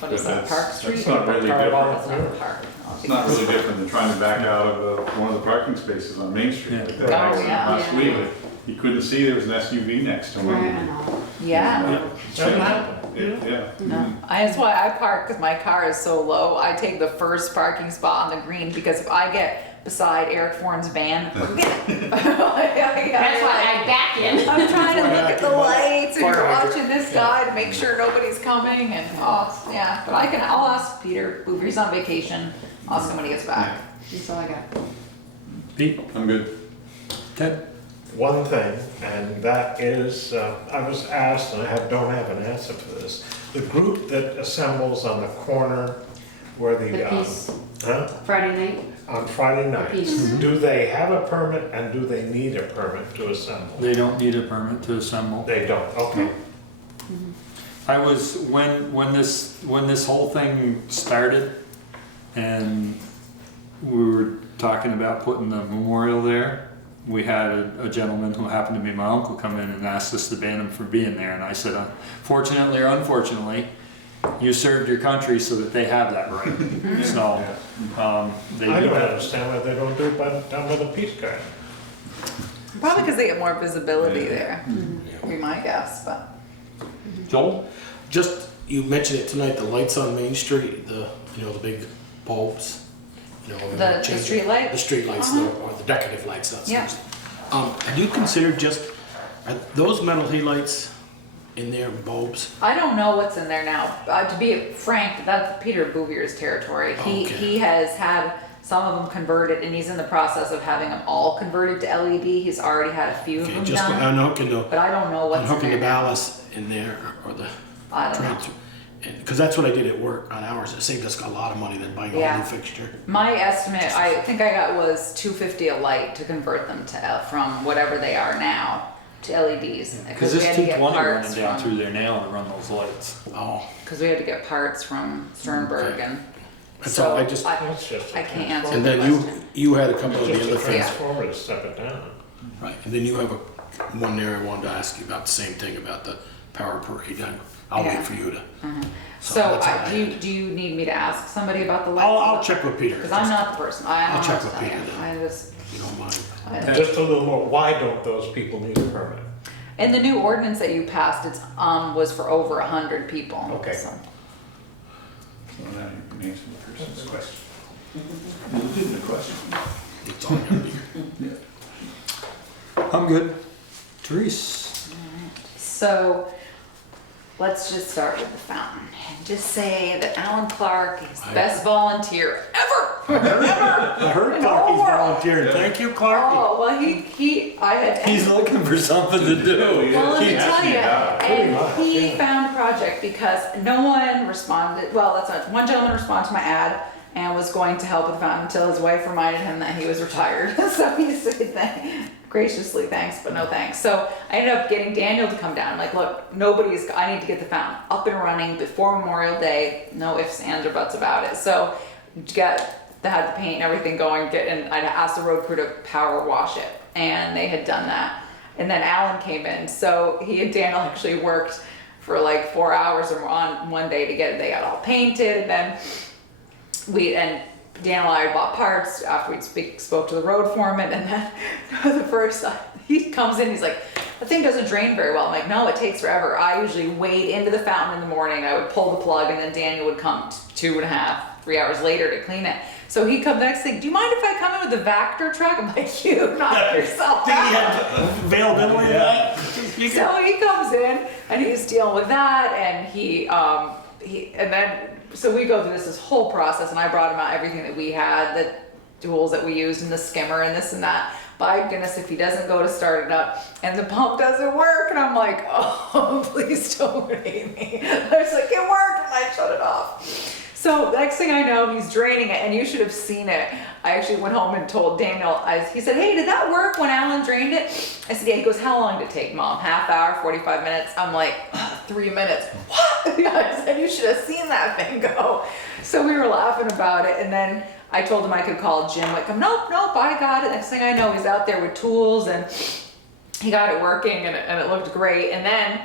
what is Yeah, that, that's- Park that's Street? not really Park- different. That's not the park. It's not really different than trying to back out of one of the parking spaces on Main Street. Like that Oh, accident yeah. last week, you couldn't see there was an SUV next to Right, I him. know. Yeah. Doesn't happen. Yeah. No, that's why I park, because my car is so low, I take the first parking spot on the green, because if I get beside Eric Fourn's van, forget it. That's why I back in. I'm trying to look at the lights and Fire you're hydrant. watching this guy to make sure nobody's coming and, oh, yeah, but I'll ask Peter Boover, he's on vacation, I'll ask him when he gets back. That's all I got. Pete, I'm good. Ted? One thing, and that is, I was asked, and don't have an answer for this, the group that assembles on the corner where The the, piece, huh? Friday night. On Friday nights, Piece. do they have a permit and do they need a permit to assemble? They don't need a permit to assemble. They don't, okay. I was, when this whole thing started, and we were talking about putting the memorial there, we had a gentleman who happened to be my uncle come in and asked us to ban him for being there, and I said, fortunately or unfortunately, you served your country so that they have that right. So, they I do don't that. understand why they don't do it down by the Peace Garden. Probably because they get more visibility there, would be my guess, but. Joel? Just, you mentioned it tonight, the lights on Main Street, the big bulbs. The street light? The street lights, or the decorative lights, that's. Yeah. Have you considered are those metal halides in there, bulbs? I don't know what's in there now. To be frank, that's Peter Bouvier's territory. Okay. He has had some of them converted, and he's in the process of having them all converted to LED. He's already had a few of Okay, them just done, unhooking but I don't know what's in unhooking the there now. ballast in there, or the I don't know. transfer. Because that's what I did at work on ours. It saved us a lot of money than buying a Yeah. whole new fixture. My estimate, I think I got was $250 a light to convert them to from whatever they are now to LEDs. Because we this had to get 220 parts running down from- through there now to run those lights. Oh, Because we had to get parts from Sternberg Okay. and That's so all, I just- That's just a I can't answer and the then question. you had a couple of the Just a other things. transformer to step it down. Right, and then you have one there I wanted to ask you about the same thing about the power parade. I'll Yeah. wait for you to. So that's all I had. do you need me to ask somebody about the lights? I'll check with Peter. Because I'm not the person. I'll check with Peter then. I just, If you don't mind. Just a little more, why don't those people need a permit? and the new ordinance that you passed, it's, was for over 100 people. Okay. So. So now you can answer the person's question. You did the question. It's all gonna be. I'm good. Therese? So, let's just start with the fountain and just say that Alan Clark is the best volunteer ever. I heard Clarky's volunteering. Thank you, Clarky. Oh, well, I had. He's looking for something to do. Well, let me tell you, Pretty much, and he yeah. found a project because no one responded, well, that's not, one gentleman responded to my ad and was going to help with the fountain until his wife reminded him that he was retired. So he said graciously thanks, but no thanks. So I ended up getting Daniel to come down. Like, look, I need to get the fountain up and running before Memorial Day. No ifs, ands, or buts about it. So had the paint and everything going, and I'd asked the road crew to power wash it, and they had done that. And then Alan came in, so he and Daniel actually worked for like 4 hours or more on one day to get it. They got all painted, and then Daniel and I had bought parts after we spoke to the road foreman, and then he comes in, he's like, the thing doesn't drain very well. I'm like, no, it takes forever. I usually wade into the fountain in the morning, I would pull the plug, and then Daniel would come 2.5, 3 hours later to clean it. So he comes next thing, do you mind if I come in with the Vector truck? I'm like, you knock yourself out. Availability of that? So he comes in and he's dealing with that, and so we go through this whole process, and I brought him out everything that we had, the tools that we used, and the skimmer and this and that. By goodness, if he doesn't go to start it up and the pump doesn't work, and I'm like, oh, please don't hate me. I was like, it worked, and I shut it off. So the next thing I know, he's draining it, and you should have seen it. I actually went home and told Daniel, he said, hey, did that work when Alan drained it? I said, yeah. He goes, how long did it take, Mom? Half hour, 45 minutes? I'm like, 3 minutes. What? I said, you should have seen that thing go. So we were laughing about it, and then I told him I could call Jim Wickham. Nope, I got it. Next thing I know, he's out there with tools, and he got it working, and it looked great. And then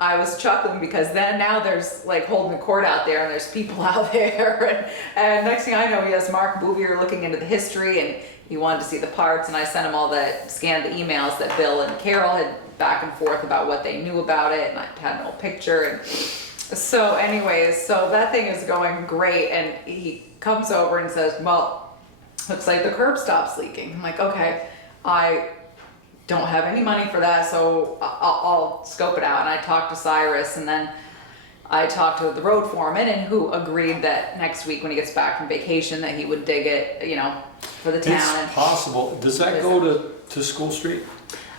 I was chuckling because then now there's like holding the cord out there and there's people out there. And next thing I know, he has Mark Bouvier looking into the history and he wanted to see the parts, and I sent him all scanned the emails that Bill and Carol had back and forth about what they knew about it, and I had an old picture. And so anyways, so that thing is going great, and he comes over and says, well, looks like the curb stop's leaking. I'm like, okay, I don't have any money for that, so I'll scope it out. And I talked to Cyrus, and then I talked to the road foreman, and who agreed that next week when he gets back from vacation that he would dig it, for the town. It's possible. Does that go to School Street?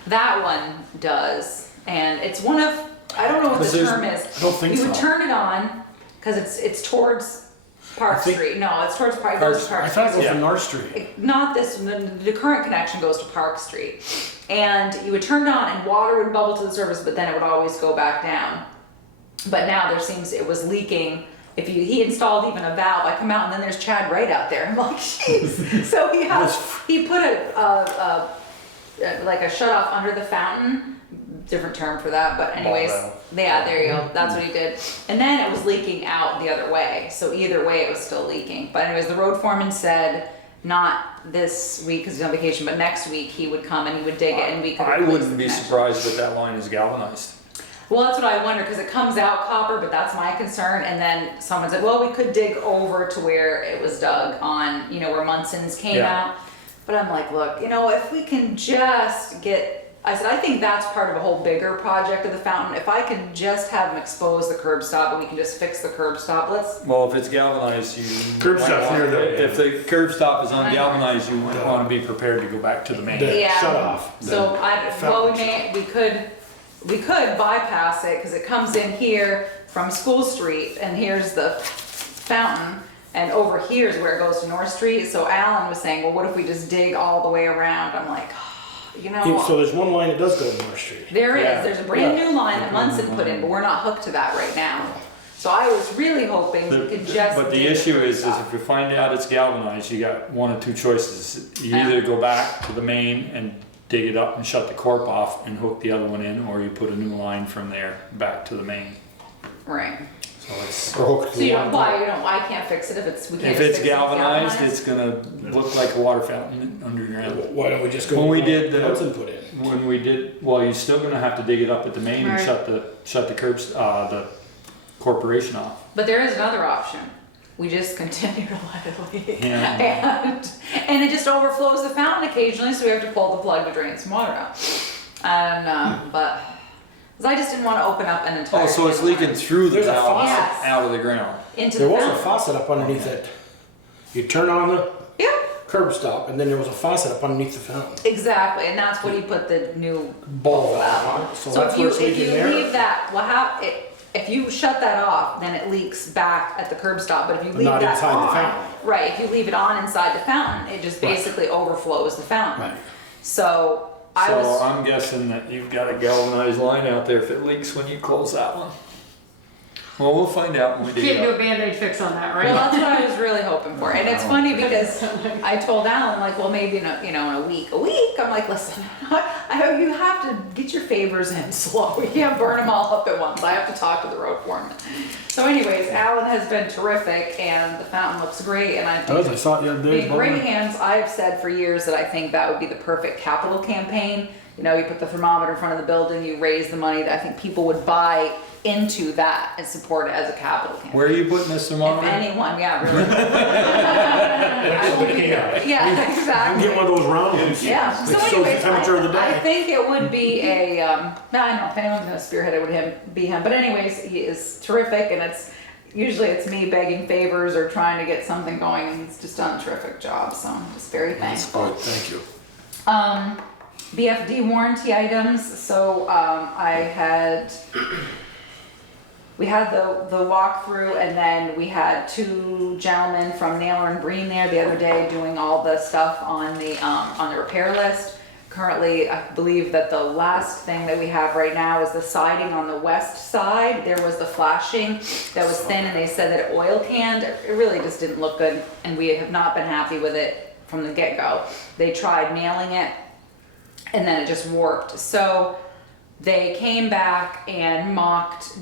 That one does, and it's one of, I don't know what the term is. I don't think You would so. turn it on, because it's towards Park Street. No, it's towards Park I Street. thought it was from North Street. Not this, the current connection goes to Park Street. And you would turn it on and water would bubble to the surface, but then it would always go back down. But now it was leaking. He installed even a valve. I come out and then there's Chad Wright out there. I'm like, jeez. So he put like a shut off under the fountain. Different term for that, but anyways, yeah, there you go. That's what he did. And then it was leaking out the other way. So either way, it was still leaking. But anyways, the road foreman said not this week because he's on vacation, but next week he would come and he would dig it, and we could. I wouldn't be surprised if that line is galvanized. Well, that's what I wonder, because it comes out copper, but that's my concern. And then someone said, well, we could dig over to where it was dug on, where Munson's came out. But I'm like, look, if we can just I said, I think that's part of a whole bigger project of the fountain. If I could just have them expose the curb stop and we can just fix the curb stop, Well, if it's galvanized, Curb stop's near the- if the curb stop is ungalvanized, you might want to be prepared to go back to the main. Yeah. Shut off. So we could bypass it because it comes in here from School Street, and here's the fountain, and over here is where it goes to North Street. So Alan was saying, well, what if we just dig all the way around? I'm like, So there's one line that does go to North Street. there is. Yeah. There's a brand new line that Munson put in, but we're not hooked to that right now. So I was really hoping we could just. But the dig issue curb is stop. if you find out it's galvanized, you got one of two choices. You either go back to the main and dig it up and shut the corp off and hook the other one in, or you put a new line from there back to the main. Right. So it's, Or hooked to So you the don't, line. I can't fix it if we can't if just it's fix it galvanized, it's gonna look like a water fountain underground. Why don't we just go? When we with did what the- Hudson put in. When we did, well, you're still gonna have to dig it up at the main and Right. shut the curbs, the corporation off. But there is another option. We just continue to let it leak. Yeah. And it just overflows the fountain occasionally, so we have to pull the plug to drain some water out. And, but, because I just didn't want to open up an entire. Oh, so it's can of leaking worms through the There's a valve faucet. out of the ground. into There the was a fountain. faucet up underneath it. You turn on the Yeah, curb stop, and then there was a faucet up underneath the fountain. exactly, and that's what he put the new Ball valve valve on on. it, so So that's if where you, it's if you leaking there. leave that, if you shut that off, then it leaks back at the curb stop, but if you But leave not that inside the on. fountain. Right, if you leave it on inside the fountain, it just Right. basically overflows the fountain. Right. So I So was, I'm guessing that you've got a galvanized line out there if it leaks when you close that one. Well, we'll find out when we dig Can't it do a up. Band-Aid fix on that, right? well, that's what I was really hoping for. And it's funny because I told Alan, like, well, maybe in a week. I'm like, listen, you have to get your favors in slow. We can't burn them all up at once. I have to talk to the road foreman. So anyways, Alan has been terrific, and the fountain looks great, and I think I saw it the other day. in great hands. I've said for years that I think that would be the perfect capital campaign. You put the thermometer in front of the building, you raise the money that I think people would buy into that and support it as a capital campaign. Where are you putting this If thermometer? anyone, yeah, really. I will be- Yeah. Yeah, You can exactly. get one of those round ones. Yeah, It so shows the anyways, temperature of the I day. think it would be a, I don't know if anyone's gonna spearhead it, would be him, but anyways, he is terrific, and usually it's me begging favors or trying to get something going, and he's just done a terrific job, so I'm just very thankful. Good, thank you. BFD warranty items, so I had we had the walkthrough, and then we had two gentlemen from Naylor and Breen there the other day doing all the stuff on the repair list. Currently, I believe that the last thing that we have right now is the siding on the west side. There was the flashing that was thin, and they said that it oil canned. It really just didn't look good, and we have not been happy with it from the get-go. They tried nailing it, and then it just warped. So they came back and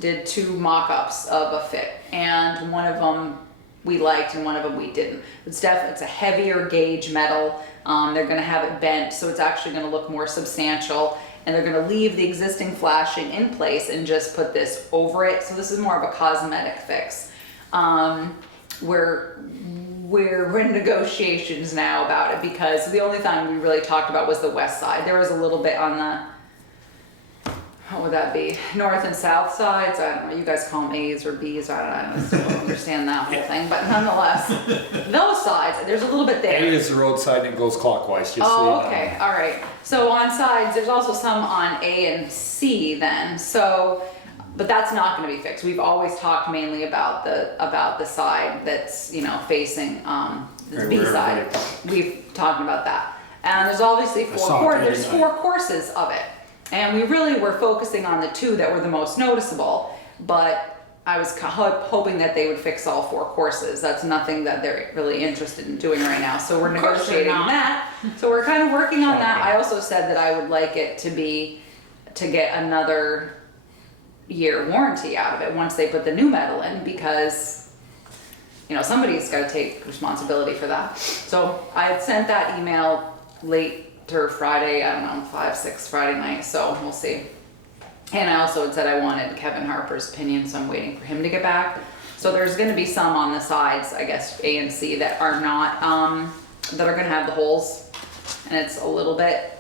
did two mock-ups of a fit, and one of them we liked and one of them we didn't. It's a heavier gauge metal. They're gonna have it bent, so it's actually gonna look more substantial, and they're gonna leave the existing flashing in place and just put this over it. So this is more of a cosmetic fix. We're in negotiations now about it, because the only time we really talked about was the west side. There was a little bit on the, what would that be, north and south sides? I don't know, you guys call them A's or B's, I still don't understand that whole thing, but nonetheless, those sides, there's a little bit there. A is the road side and it goes clockwise, just so you know. Oh, okay, all right. So on sides, there's also some on A and C then, so, but that's not gonna be fixed. We've always talked mainly about the side that's, you know, facing, the Right, B where side. everybody- We've talked about that. And there's obviously there's 4 courses of it. And we really were focusing on the 2 that were the most noticeable, but I was hoping that they would fix all 4 courses. That's nothing that they're really interested in doing right now, so we're Of course they're negotiating not. that. So we're kind of working on that. I also said that I would like it to get another year warranty out of it once they put the new metal in, because, you know, somebody's gotta take responsibility for that. So I had sent that email late or Friday, I don't know, 5, 6 Friday night, so we'll see. And I also had said I wanted Kevin Harper's opinion, so I'm waiting for him to get back. So there's gonna be some on the sides, I guess, A and C, that are not, that are gonna have the holes, and it's a little bit,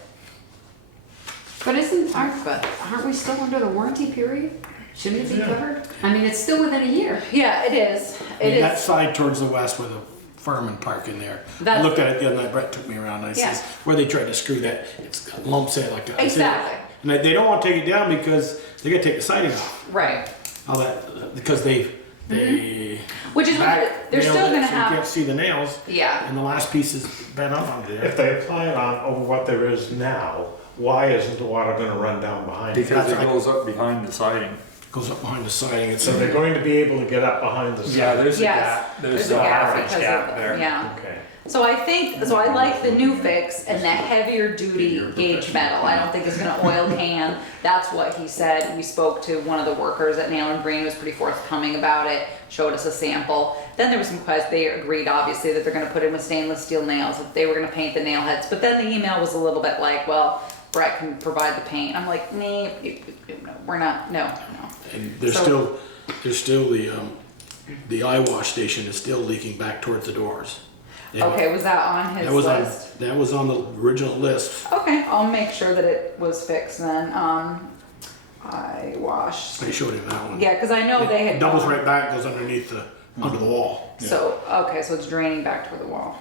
But aren't we still under the warranty period? Shouldn't it be covered? I mean, it's still within a year. yeah, it is, I mean, it that is. side towards the west where the fireman park in there. I That's- looked at it the other night, Brett took me around and I Yeah. says, where they tried to screw that, it's got lumps in it like that. I said, Exactly. And they don't want to take it down because they gotta take the siding off. Right, All that, because they which is what, back they're nailed still it gonna so you can't have, see the nails, yeah. and the last piece is bent up under there. If they apply it on over what there is now, why isn't the water gonna run down behind it? Because it That's- goes up behind the siding. Goes up behind the siding, it's, So they're going to be able to get up behind the Yeah, side? there's a Yes, gap, there's a a gap large because gap of, there. yeah. Okay. So I like the new fix and the heavier duty gauge metal. I don't think it's gonna oil can. That's what he said. We spoke to one of the workers at Nail and Green, who was pretty forthcoming about it, showed us a sample. Then there was some questions, they agreed obviously that they're gonna put in with stainless steel nails, that they were gonna paint the nail heads. But then the email was a little bit like, well, Brett can provide the paint. I'm like, nah, we're not, no. and So- there's still the eye wash station is still leaking back towards the doors. They- Okay, was that on his That was on, list? that was on the original list. Okay, I'll make sure that it was fixed then. I washed. I showed him that one. Yeah, because I know they had. It doubles gone- right back, goes underneath under the wall. So, okay, so it's draining back toward the wall.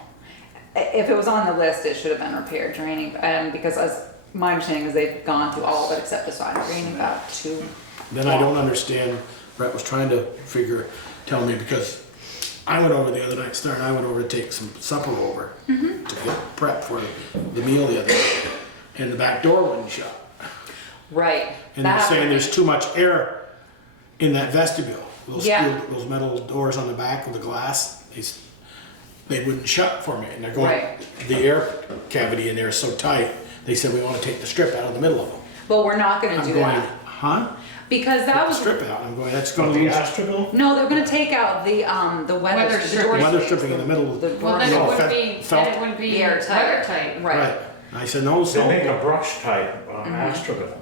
If it was on the list, it should have been repaired, draining, and because as my understanding is they've gone through all of it except the side, draining back to. Then I don't understand, Brett was trying to tell me, because I went over the other night, I went over to take some supper over Mm-hmm. to get prep for the meal the other night, and the back door wouldn't shut. Right. And they're that- saying there's too much air in that vestibule. Those Yeah. those metal doors on the back of the glass, they wouldn't shut for me. And they're going, Right. the air cavity in there is so tight, they said we want to take the strip out of the middle of them. But we're not gonna I'm do going, that, huh? because Take that the was, strip out. I'm going, that's going to The lose astragal? no, they're gonna take out the weather, Weather the stripping. door weather strips, stripping in the middle. the Well, door then it No, strips. wouldn't be, felt- then it wouldn't be Airtight. weather tight. Right, I said, no, They so. make a brush type astragal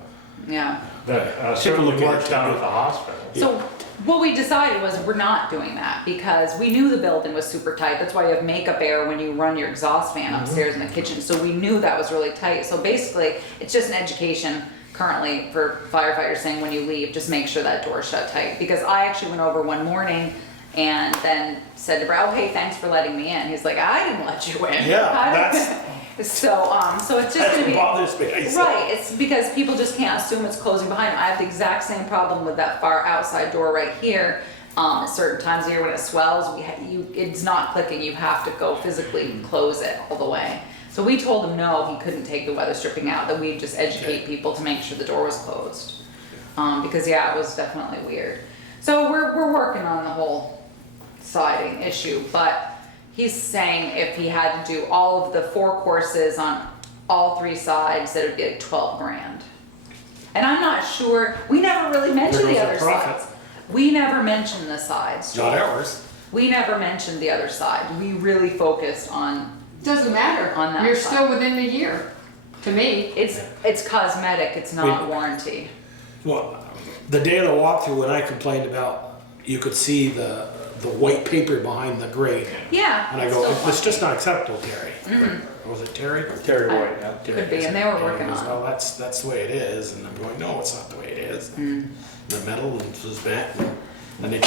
yeah. that certainly look at works it. down at the hospital. So what we decided was we're not doing that because we knew the building was super tight. That's why you have makeup air when you run your exhaust fan upstairs in the kitchen. So we knew that was really tight. So basically, it's just an education currently for firefighters saying when you leave, just make sure that door's shut tight. Because I actually went over one morning and then said to Brad, oh, hey, thanks for letting me in. He's like, I didn't let you in. Yeah, I didn't- that's, So it's just gonna be. Bothers me, I said. Right, it's because people just can't assume it's closing behind them. I have the exact same problem with that far outside door right here. At certain times of year when it swells, it's not clicking, you have to go physically close it all the way. So we told him no, he couldn't take the weather stripping out, that we'd just educate people to make sure the door was closed. Because yeah, it was definitely weird. So we're working on the whole siding issue, but he's saying if he had to do all of the 4 courses on all 3 sides, that it'd be like 12 grand. And I'm not sure, we never really mentioned the There other goes the profit. sides. We never mentioned the sides. Not Joel. ours. We never mentioned the other side. We really focused on, Doesn't matter. On that You're side. still within the year, to me. it's cosmetic, it's not warranty. Well, the day of the walkthrough, when I complained about, you could see the white paper behind the grate. Yeah. And I it's go, still it's just funky. not acceptable, Terry. Or was it Terry? Terry I- White, yeah. Terry. Could be, and they were he working goes, on it. well, that's the way it is. And I'm going, no, it's not the way it is. The metal and it was bent. And they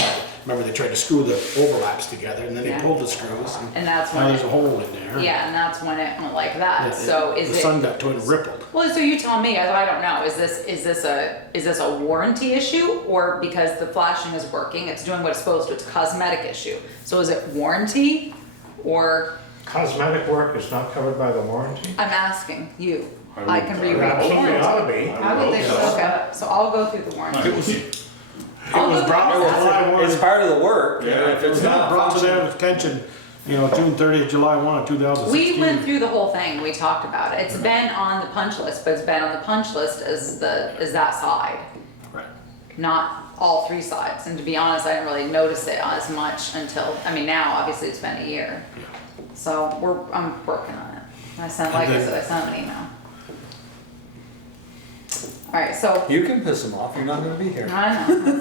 tried to screw the overlaps together, and then they Yeah. pulled the screws. And that's Now when there's a hole in there. Yeah, and that's when it went like that. Yeah, So the is it? sun got totally rippled. Well, so you tell me. I don't know. Is this a warranty issue, or because the flashing is working, it's doing what it's supposed to? It's a cosmetic issue. So is it warranty, or Cosmetic work is not covered by the warranty? I'm asking you. I I can It reread the absolutely warranty. ought to be. I would think so. Okay, so I'll go through the warranty. It was I'll go brought through the to July 1. It's part of the work, and if it's not brought to functioning. their attention, June 30th, July 1, 2016. We went through the whole thing, we talked about it. It's been on the punch list, but it's been on the punch list as that side, Right. not all 3 sides. And to be honest, I didn't really notice it as much until, now obviously it's been a year. So I'm working on it. I sent him an email. Alright, so, You can piss him off, you're not gonna be here. I know.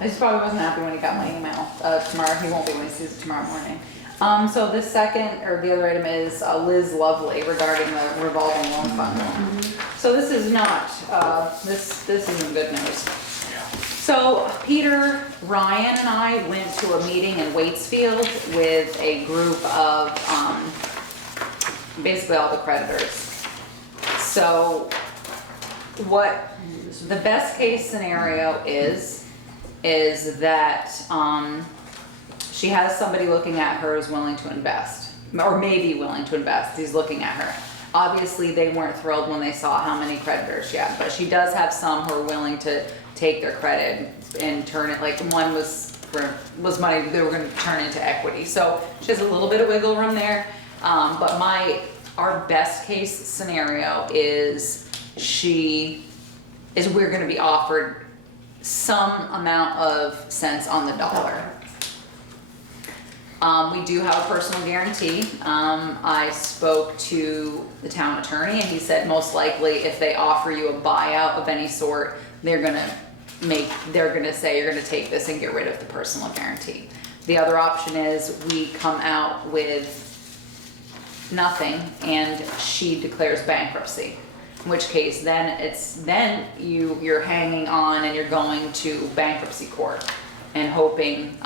I just probably wasn't happy when he got my email tomorrow. He won't be when he sees it tomorrow morning. So this second, or the other item is Liz Lovely regarding the revolving loan fund. So this is not, this isn't good news. So Peter, Ryan and I went to a meeting in Waitsfield with a group of, basically all the creditors. So what the best case scenario is that she has somebody looking at her who's willing to invest, or maybe willing to invest. He's looking at her. Obviously, they weren't thrilled when they saw how many creditors she had, but she does have some who are willing to take their credit and turn it, like one was money they were going to turn into equity. So she has a little bit of wiggle room there. But our best case scenario is we're going to be offered some amount of cents on the dollar. We do have a personal guarantee. I spoke to the town attorney and he said most likely if they offer you a buyout of any sort, they're gonna say you're gonna take this and get rid of the personal guarantee. The other option is we come out with nothing and she declares bankruptcy. In which case then you're hanging on and you're going to bankruptcy court and hoping,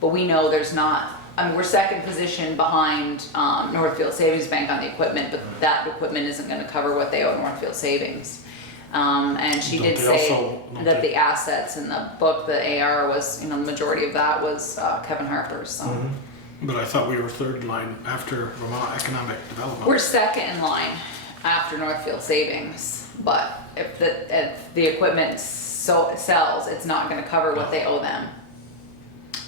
but we know there's not, we're second position behind Northfield Savings Bank on the equipment, but that equipment isn't gonna cover what they owe Northfield Savings. And she did say that the assets in the book, the AR was, the majority of that was Kevin Harper's, so. But I thought we were third in line after Vermont Economic Development. We're second in line after Northfield Savings, but if the equipment sells, it's not gonna cover what they owe them.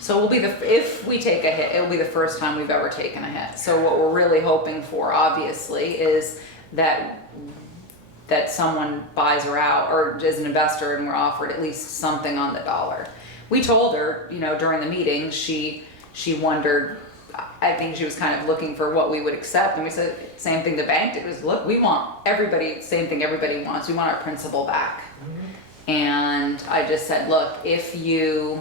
So if we take a hit, it'll be the first time we've ever taken a hit. So what we're really hoping for, obviously, is that someone buys her out or is an investor and we're offered at least something on the dollar. We told her, during the meeting, she wondered, I think she was kind of looking for what we would accept, and we said, same thing the bank did, was look, we want same thing everybody wants, we want our principal back. And I just said, look, if you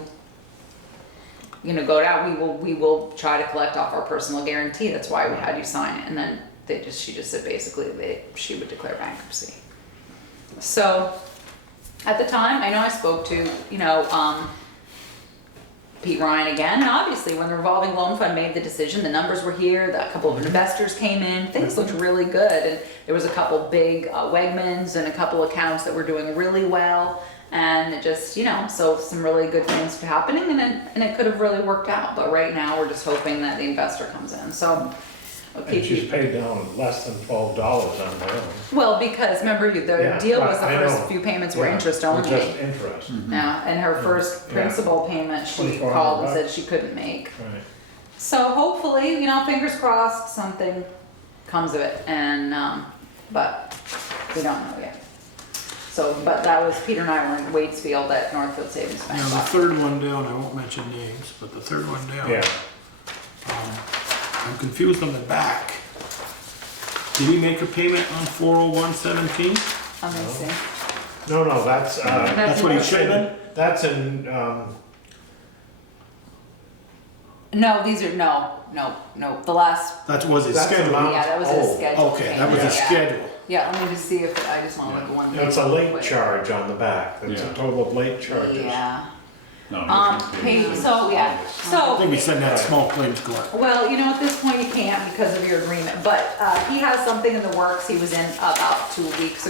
go down, we will try to collect off our personal guarantee, that's why we had you sign it. And then she just said basically she would declare bankruptcy. So at the time, I know I spoke to, Pete Ryan again, and obviously when the revolving loan fund made the decision, the numbers were here, a couple of investors came in, things looked really good, and there was a couple big Wegmans and a couple accounts that were doing really well, and it just, you know, so some really good things happening, and it could have really worked out, but right now we're just hoping that the investor comes in, so. I'll And keep she's you, paid down less than $12 on my own. well, because remember, the Yeah, deal was the I first know. few payments were Yeah, interest with only. Just interest. Yeah, and her first Yeah. principal payment, she 2,400 called and said bucks. she couldn't make. Right. So hopefully, you know, fingers crossed, something comes of it, and, but we don't know yet. So, but that was, Peter and I were in Waitsfield at Northfield Savings Bank. Now, the third one down, I won't mention names, but the third one down. Yeah. I'm confused on the back. Did he make a payment on 40117? Let me see. No, that's, That's what he should have been? that's in, No, these are, no, the last, That was his That's schedule. amount- yeah, that was his Oh, schedule. Okay, that was his Yeah. schedule. Yeah, let me just see if, I just wanna look at one. it's a real late quick. charge on the back. That's a Yeah. total of late charges. Yeah, No, so, yeah, I so, think we send that small claims court. well, you know, at this point you can't because of your agreement, but, he has something in the works, he was in about 3 weeks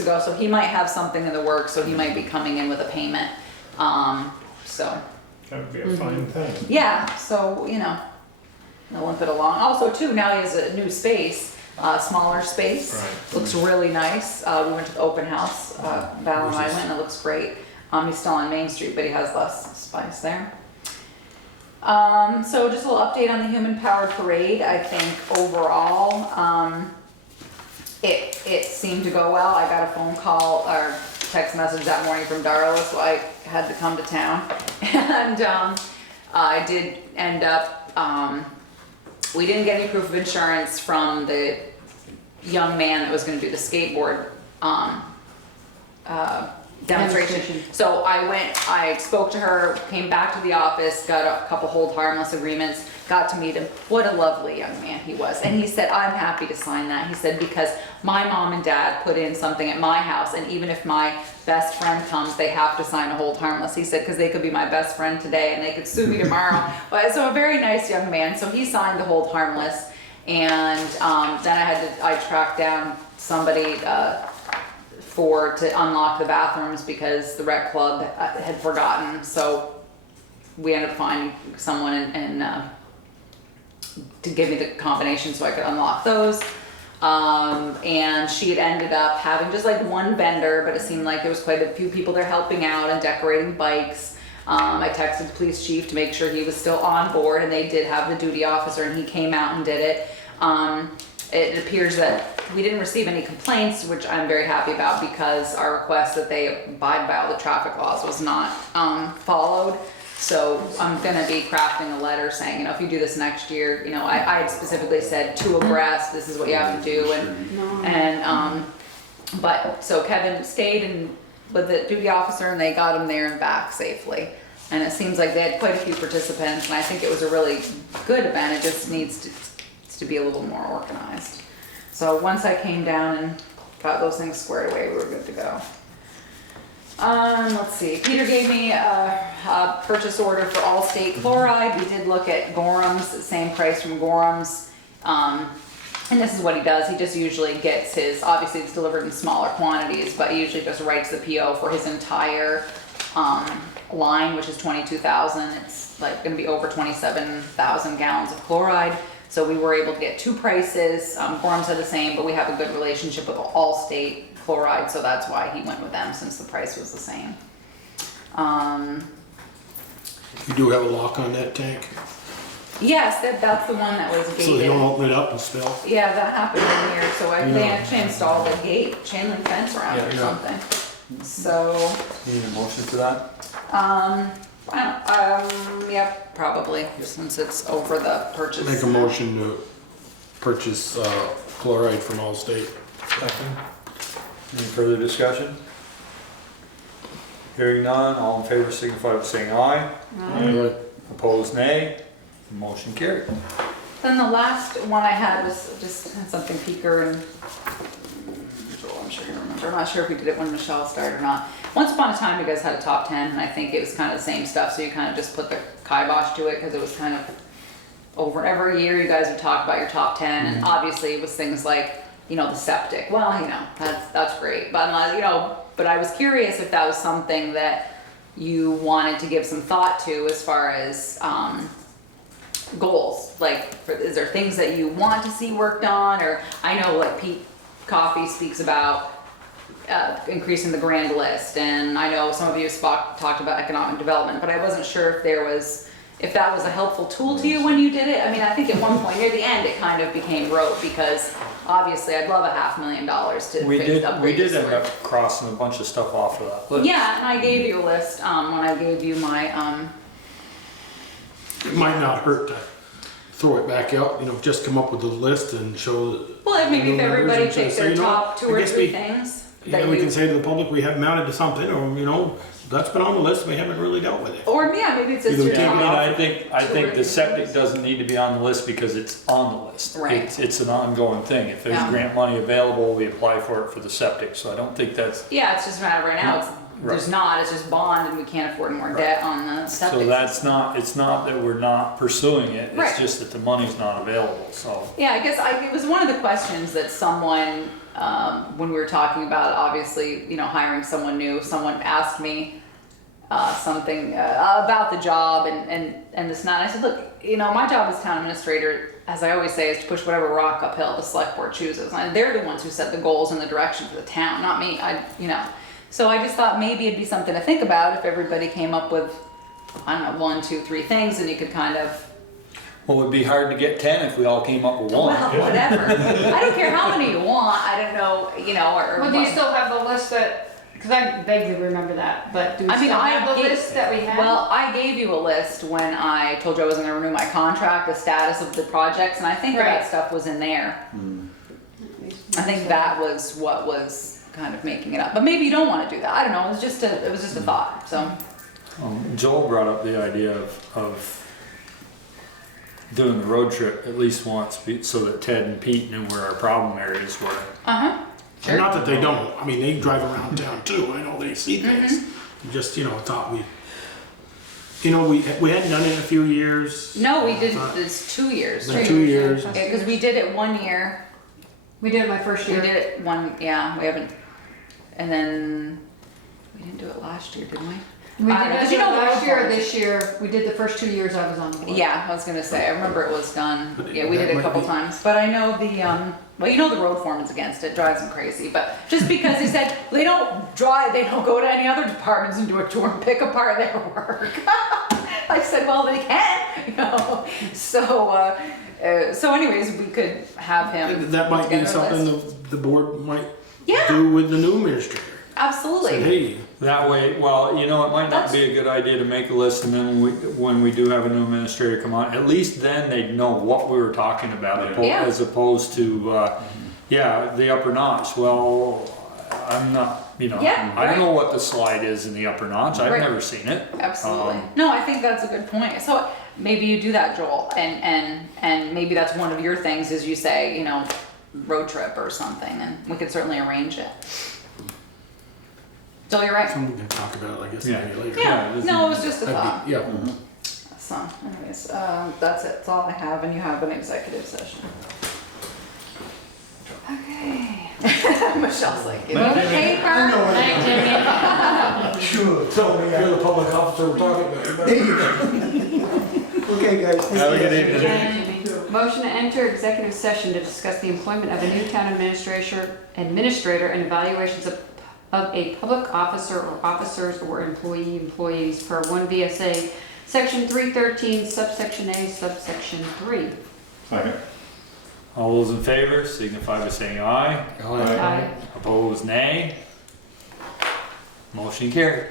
ago, so he might have something in the works, so he might be coming in with a payment, so, That would be a fine thing. yeah, so, you know, they'll limp it along. Also too, now he has a new space, smaller space, Right. looks really nice, we went to the open house, Val and I went, and it looks great. He's still on Main Street, but he has less space there. So just a little update on the Human Powered Parade. I think overall, it seemed to go well. I got a phone call or text message that morning from Darla, so I had to come to town. And I did end up, we didn't get any proof of insurance from the young man that was gonna do the skateboard, demonstration. So I spoke to her, came back to the office, got a couple hold harmless agreements, got to meet him. What a lovely young man he was. And he said, I'm happy to sign that. He said, because my mom and dad put in something at my house, and even if my best friend comes, they have to sign a hold harmless. He said, because they could be my best friend today and they could sue me tomorrow. But so a very nice young man. So he signed the hold harmless. And then I tracked down somebody to unlock the bathrooms because the rec club had forgotten. So we ended up finding someone and to give me the combination so I could unlock those. And she had ended up having just like one vendor, but it seemed like there was quite a few people there helping out and decorating bikes. I texted the police chief to make sure he was still on board, and they did have the duty officer, and he came out and did it. It appears that we didn't receive any complaints, which I'm very happy about, because our request that they abide by all the traffic laws was not followed. So I'm gonna be crafting a letter saying, you know, if you do this next year, you know, I had specifically said 2 abreast, this is what you have to do, but so Kevin stayed and with the duty officer, and they got him there and back safely. And it seems like they had quite a few participants, and I think it was a really good event. It just needs to be a little more organized. So once I came down and got those things squared away, we were good to go. Let's see, Peter gave me a purchase order for Allstate chloride. We did look at Gorham's, same price from Gorham's. And this is what he does, he just usually gets his, obviously it's delivered in smaller quantities, but he usually just writes the PO for his entire line, which is 22,000. It's like gonna be over 27,000 gallons of chloride. So we were able to get 2 prices. Gorham's are the same, but we have a good relationship with Allstate chloride, so that's why he went with them, since the price was the same. You do have a lock on that tank, Yes, that's the one that was so they don't gated. open it up and spill. Yeah, that happened in here, so they Yeah. actually installed a gate, chain link fence around it or Yeah. something. So, Need a motion for that? yeah, probably, since it's over the purchase. Make a motion to purchase chloride from Allstate. Second. Any further discussion? Hearing none, all in favor signify by saying aye. Right. Opposed, nay. Motion carried. Then the last one I had was just something Peaker and, Joel, I'm sure you remember, I'm not sure if we did it when Michelle started or not. once upon a time you guys had a top 10, and I think it was kind of the same stuff, so you kind of just put the kibosh to it, because it was kind of over every year you guys would talk about your top 10, and obviously it was things like, you know, the septic. Well, you know, that's great, but you know, but I was curious if that was something that you wanted to give some thought to as far as goals. Like, is there things that you want to see worked on? Or I know like Pete Coffey speaks about increasing the grand list, and I know some of you talked about economic development, but I wasn't sure if that was a helpful tool to you when you did it. I mean, I think at one point near the end it kind of became rote, because obviously I'd love $500,000 to We fix upgrade did the end sewer. up crossing a bunch of stuff off of that list. Yeah, and I gave you a list when I gave you my It might not hurt to throw it back out, you know, just come up with a list and show. well, maybe if the numbers everybody and say, picked so, their you know, top 2 I or guess 3 we- things You that know, we you can say to the public, we have mounted to something, or, you know, that's been on the list, we haven't really dealt with it. or yeah, maybe it's just Either we your take I it mean, top. I think the septic doesn't need to be on the list because it's on the list. Right. It's an ongoing thing. If there's Yeah. grant money available, we apply for it for the septic, so I don't think that's, Yeah, it's just a matter right now. There's Right. not. It's just bond, and we can't afford more debt on the septic. so that's system. not, it's not that we're not pursuing it, Right. it's just that the money's not available, so. Yeah, I guess it was one of the questions that someone, when we were talking about, obviously, you know, hiring someone new, someone asked me something about the job and this and that. And I said, look, you know, my job as town administrator, as I always say, is to push whatever rock uphill the select board chooses. And they're the ones who set the goals and the direction for the town, not me. You know. So I just thought maybe it'd be something to think about if everybody came up with, I don't know, 1, 2, 3 things, and you could kind of. Well, it'd be hard to get 10 if we all came up with one. Well, whatever. I don't care how many you want. I don't know, you know, or. Well, do you what. still have the list that, because I vaguely remember that, but do we I mean, still I have the gave- list that we had? Well, I gave you a list when I told you I wasn't gonna renew my contract, the status of the projects, and I think Right. that stuff was in there. I think that was what was kind of making it up, but maybe you don't wanna do that, I don't know, it was just a thought, so. Joel brought up the idea of doing the road trip at least once, so that Ted and Pete knew where our problem areas were. Uh-huh. And not that they don't, I mean, they drive around town too, I know they see things. Just, you know, thought we hadn't done it in a few years. No, we did this 2 years. Been 2 years. Yeah, cause we did it 1 year, We did it my first we year. did it we haven't, and then, we didn't do it last year, did we? We I don't know, did 'cause it you know the last road year or forms- this year. We did the first 2 years I was on the board. Yeah, I was gonna say, I remember it was done, But yeah, we that did it a might couple be- times, but I know the, well, you know the road foreman's against it, drives him crazy, but just because he said, they don't go to any other departments and do a tour and pick apart their work. I said, well, they can, you know, so anyways, we could have him. That might put be together a something list. the board might Yeah, do with the new administrator. Say, absolutely, hey, That way, well, you know, it might not be a good idea to make a list, and then when we do have a new administrator come on, at least then they'd know what we were talking about, Yeah. as opposed to, the upper notch. Well, I'm not, you know, Yeah, I don't right. know what the slide is in the upper notch. I've Right. never seen it. absolutely. Um, No, I think that's a good point. So maybe you do that, Joel, and maybe that's one of your things is you say, you know, road trip or something, and we could certainly arrange it. Joel, you're right. something we can talk about, I guess, Yeah. maybe later. Yeah, this no, it is- was just a That'd thought. be- Yeah. So, anyways, that's it. That's all I have, and you have an executive session. Okay. Michelle's like, give me the paper. I know it. Thank you. Sure. So, you're the public officer we're talking about. Okay, guys. thank Have a you. good evening. And motion to enter executive session to discuss the employment of a new town administrator and evaluations of a public officer or officers or employees per 1 VSA, section 313, subsection A, subsection 3. Second. All those in favor signify by saying aye. Aye. Opposed, nay. Motion carried.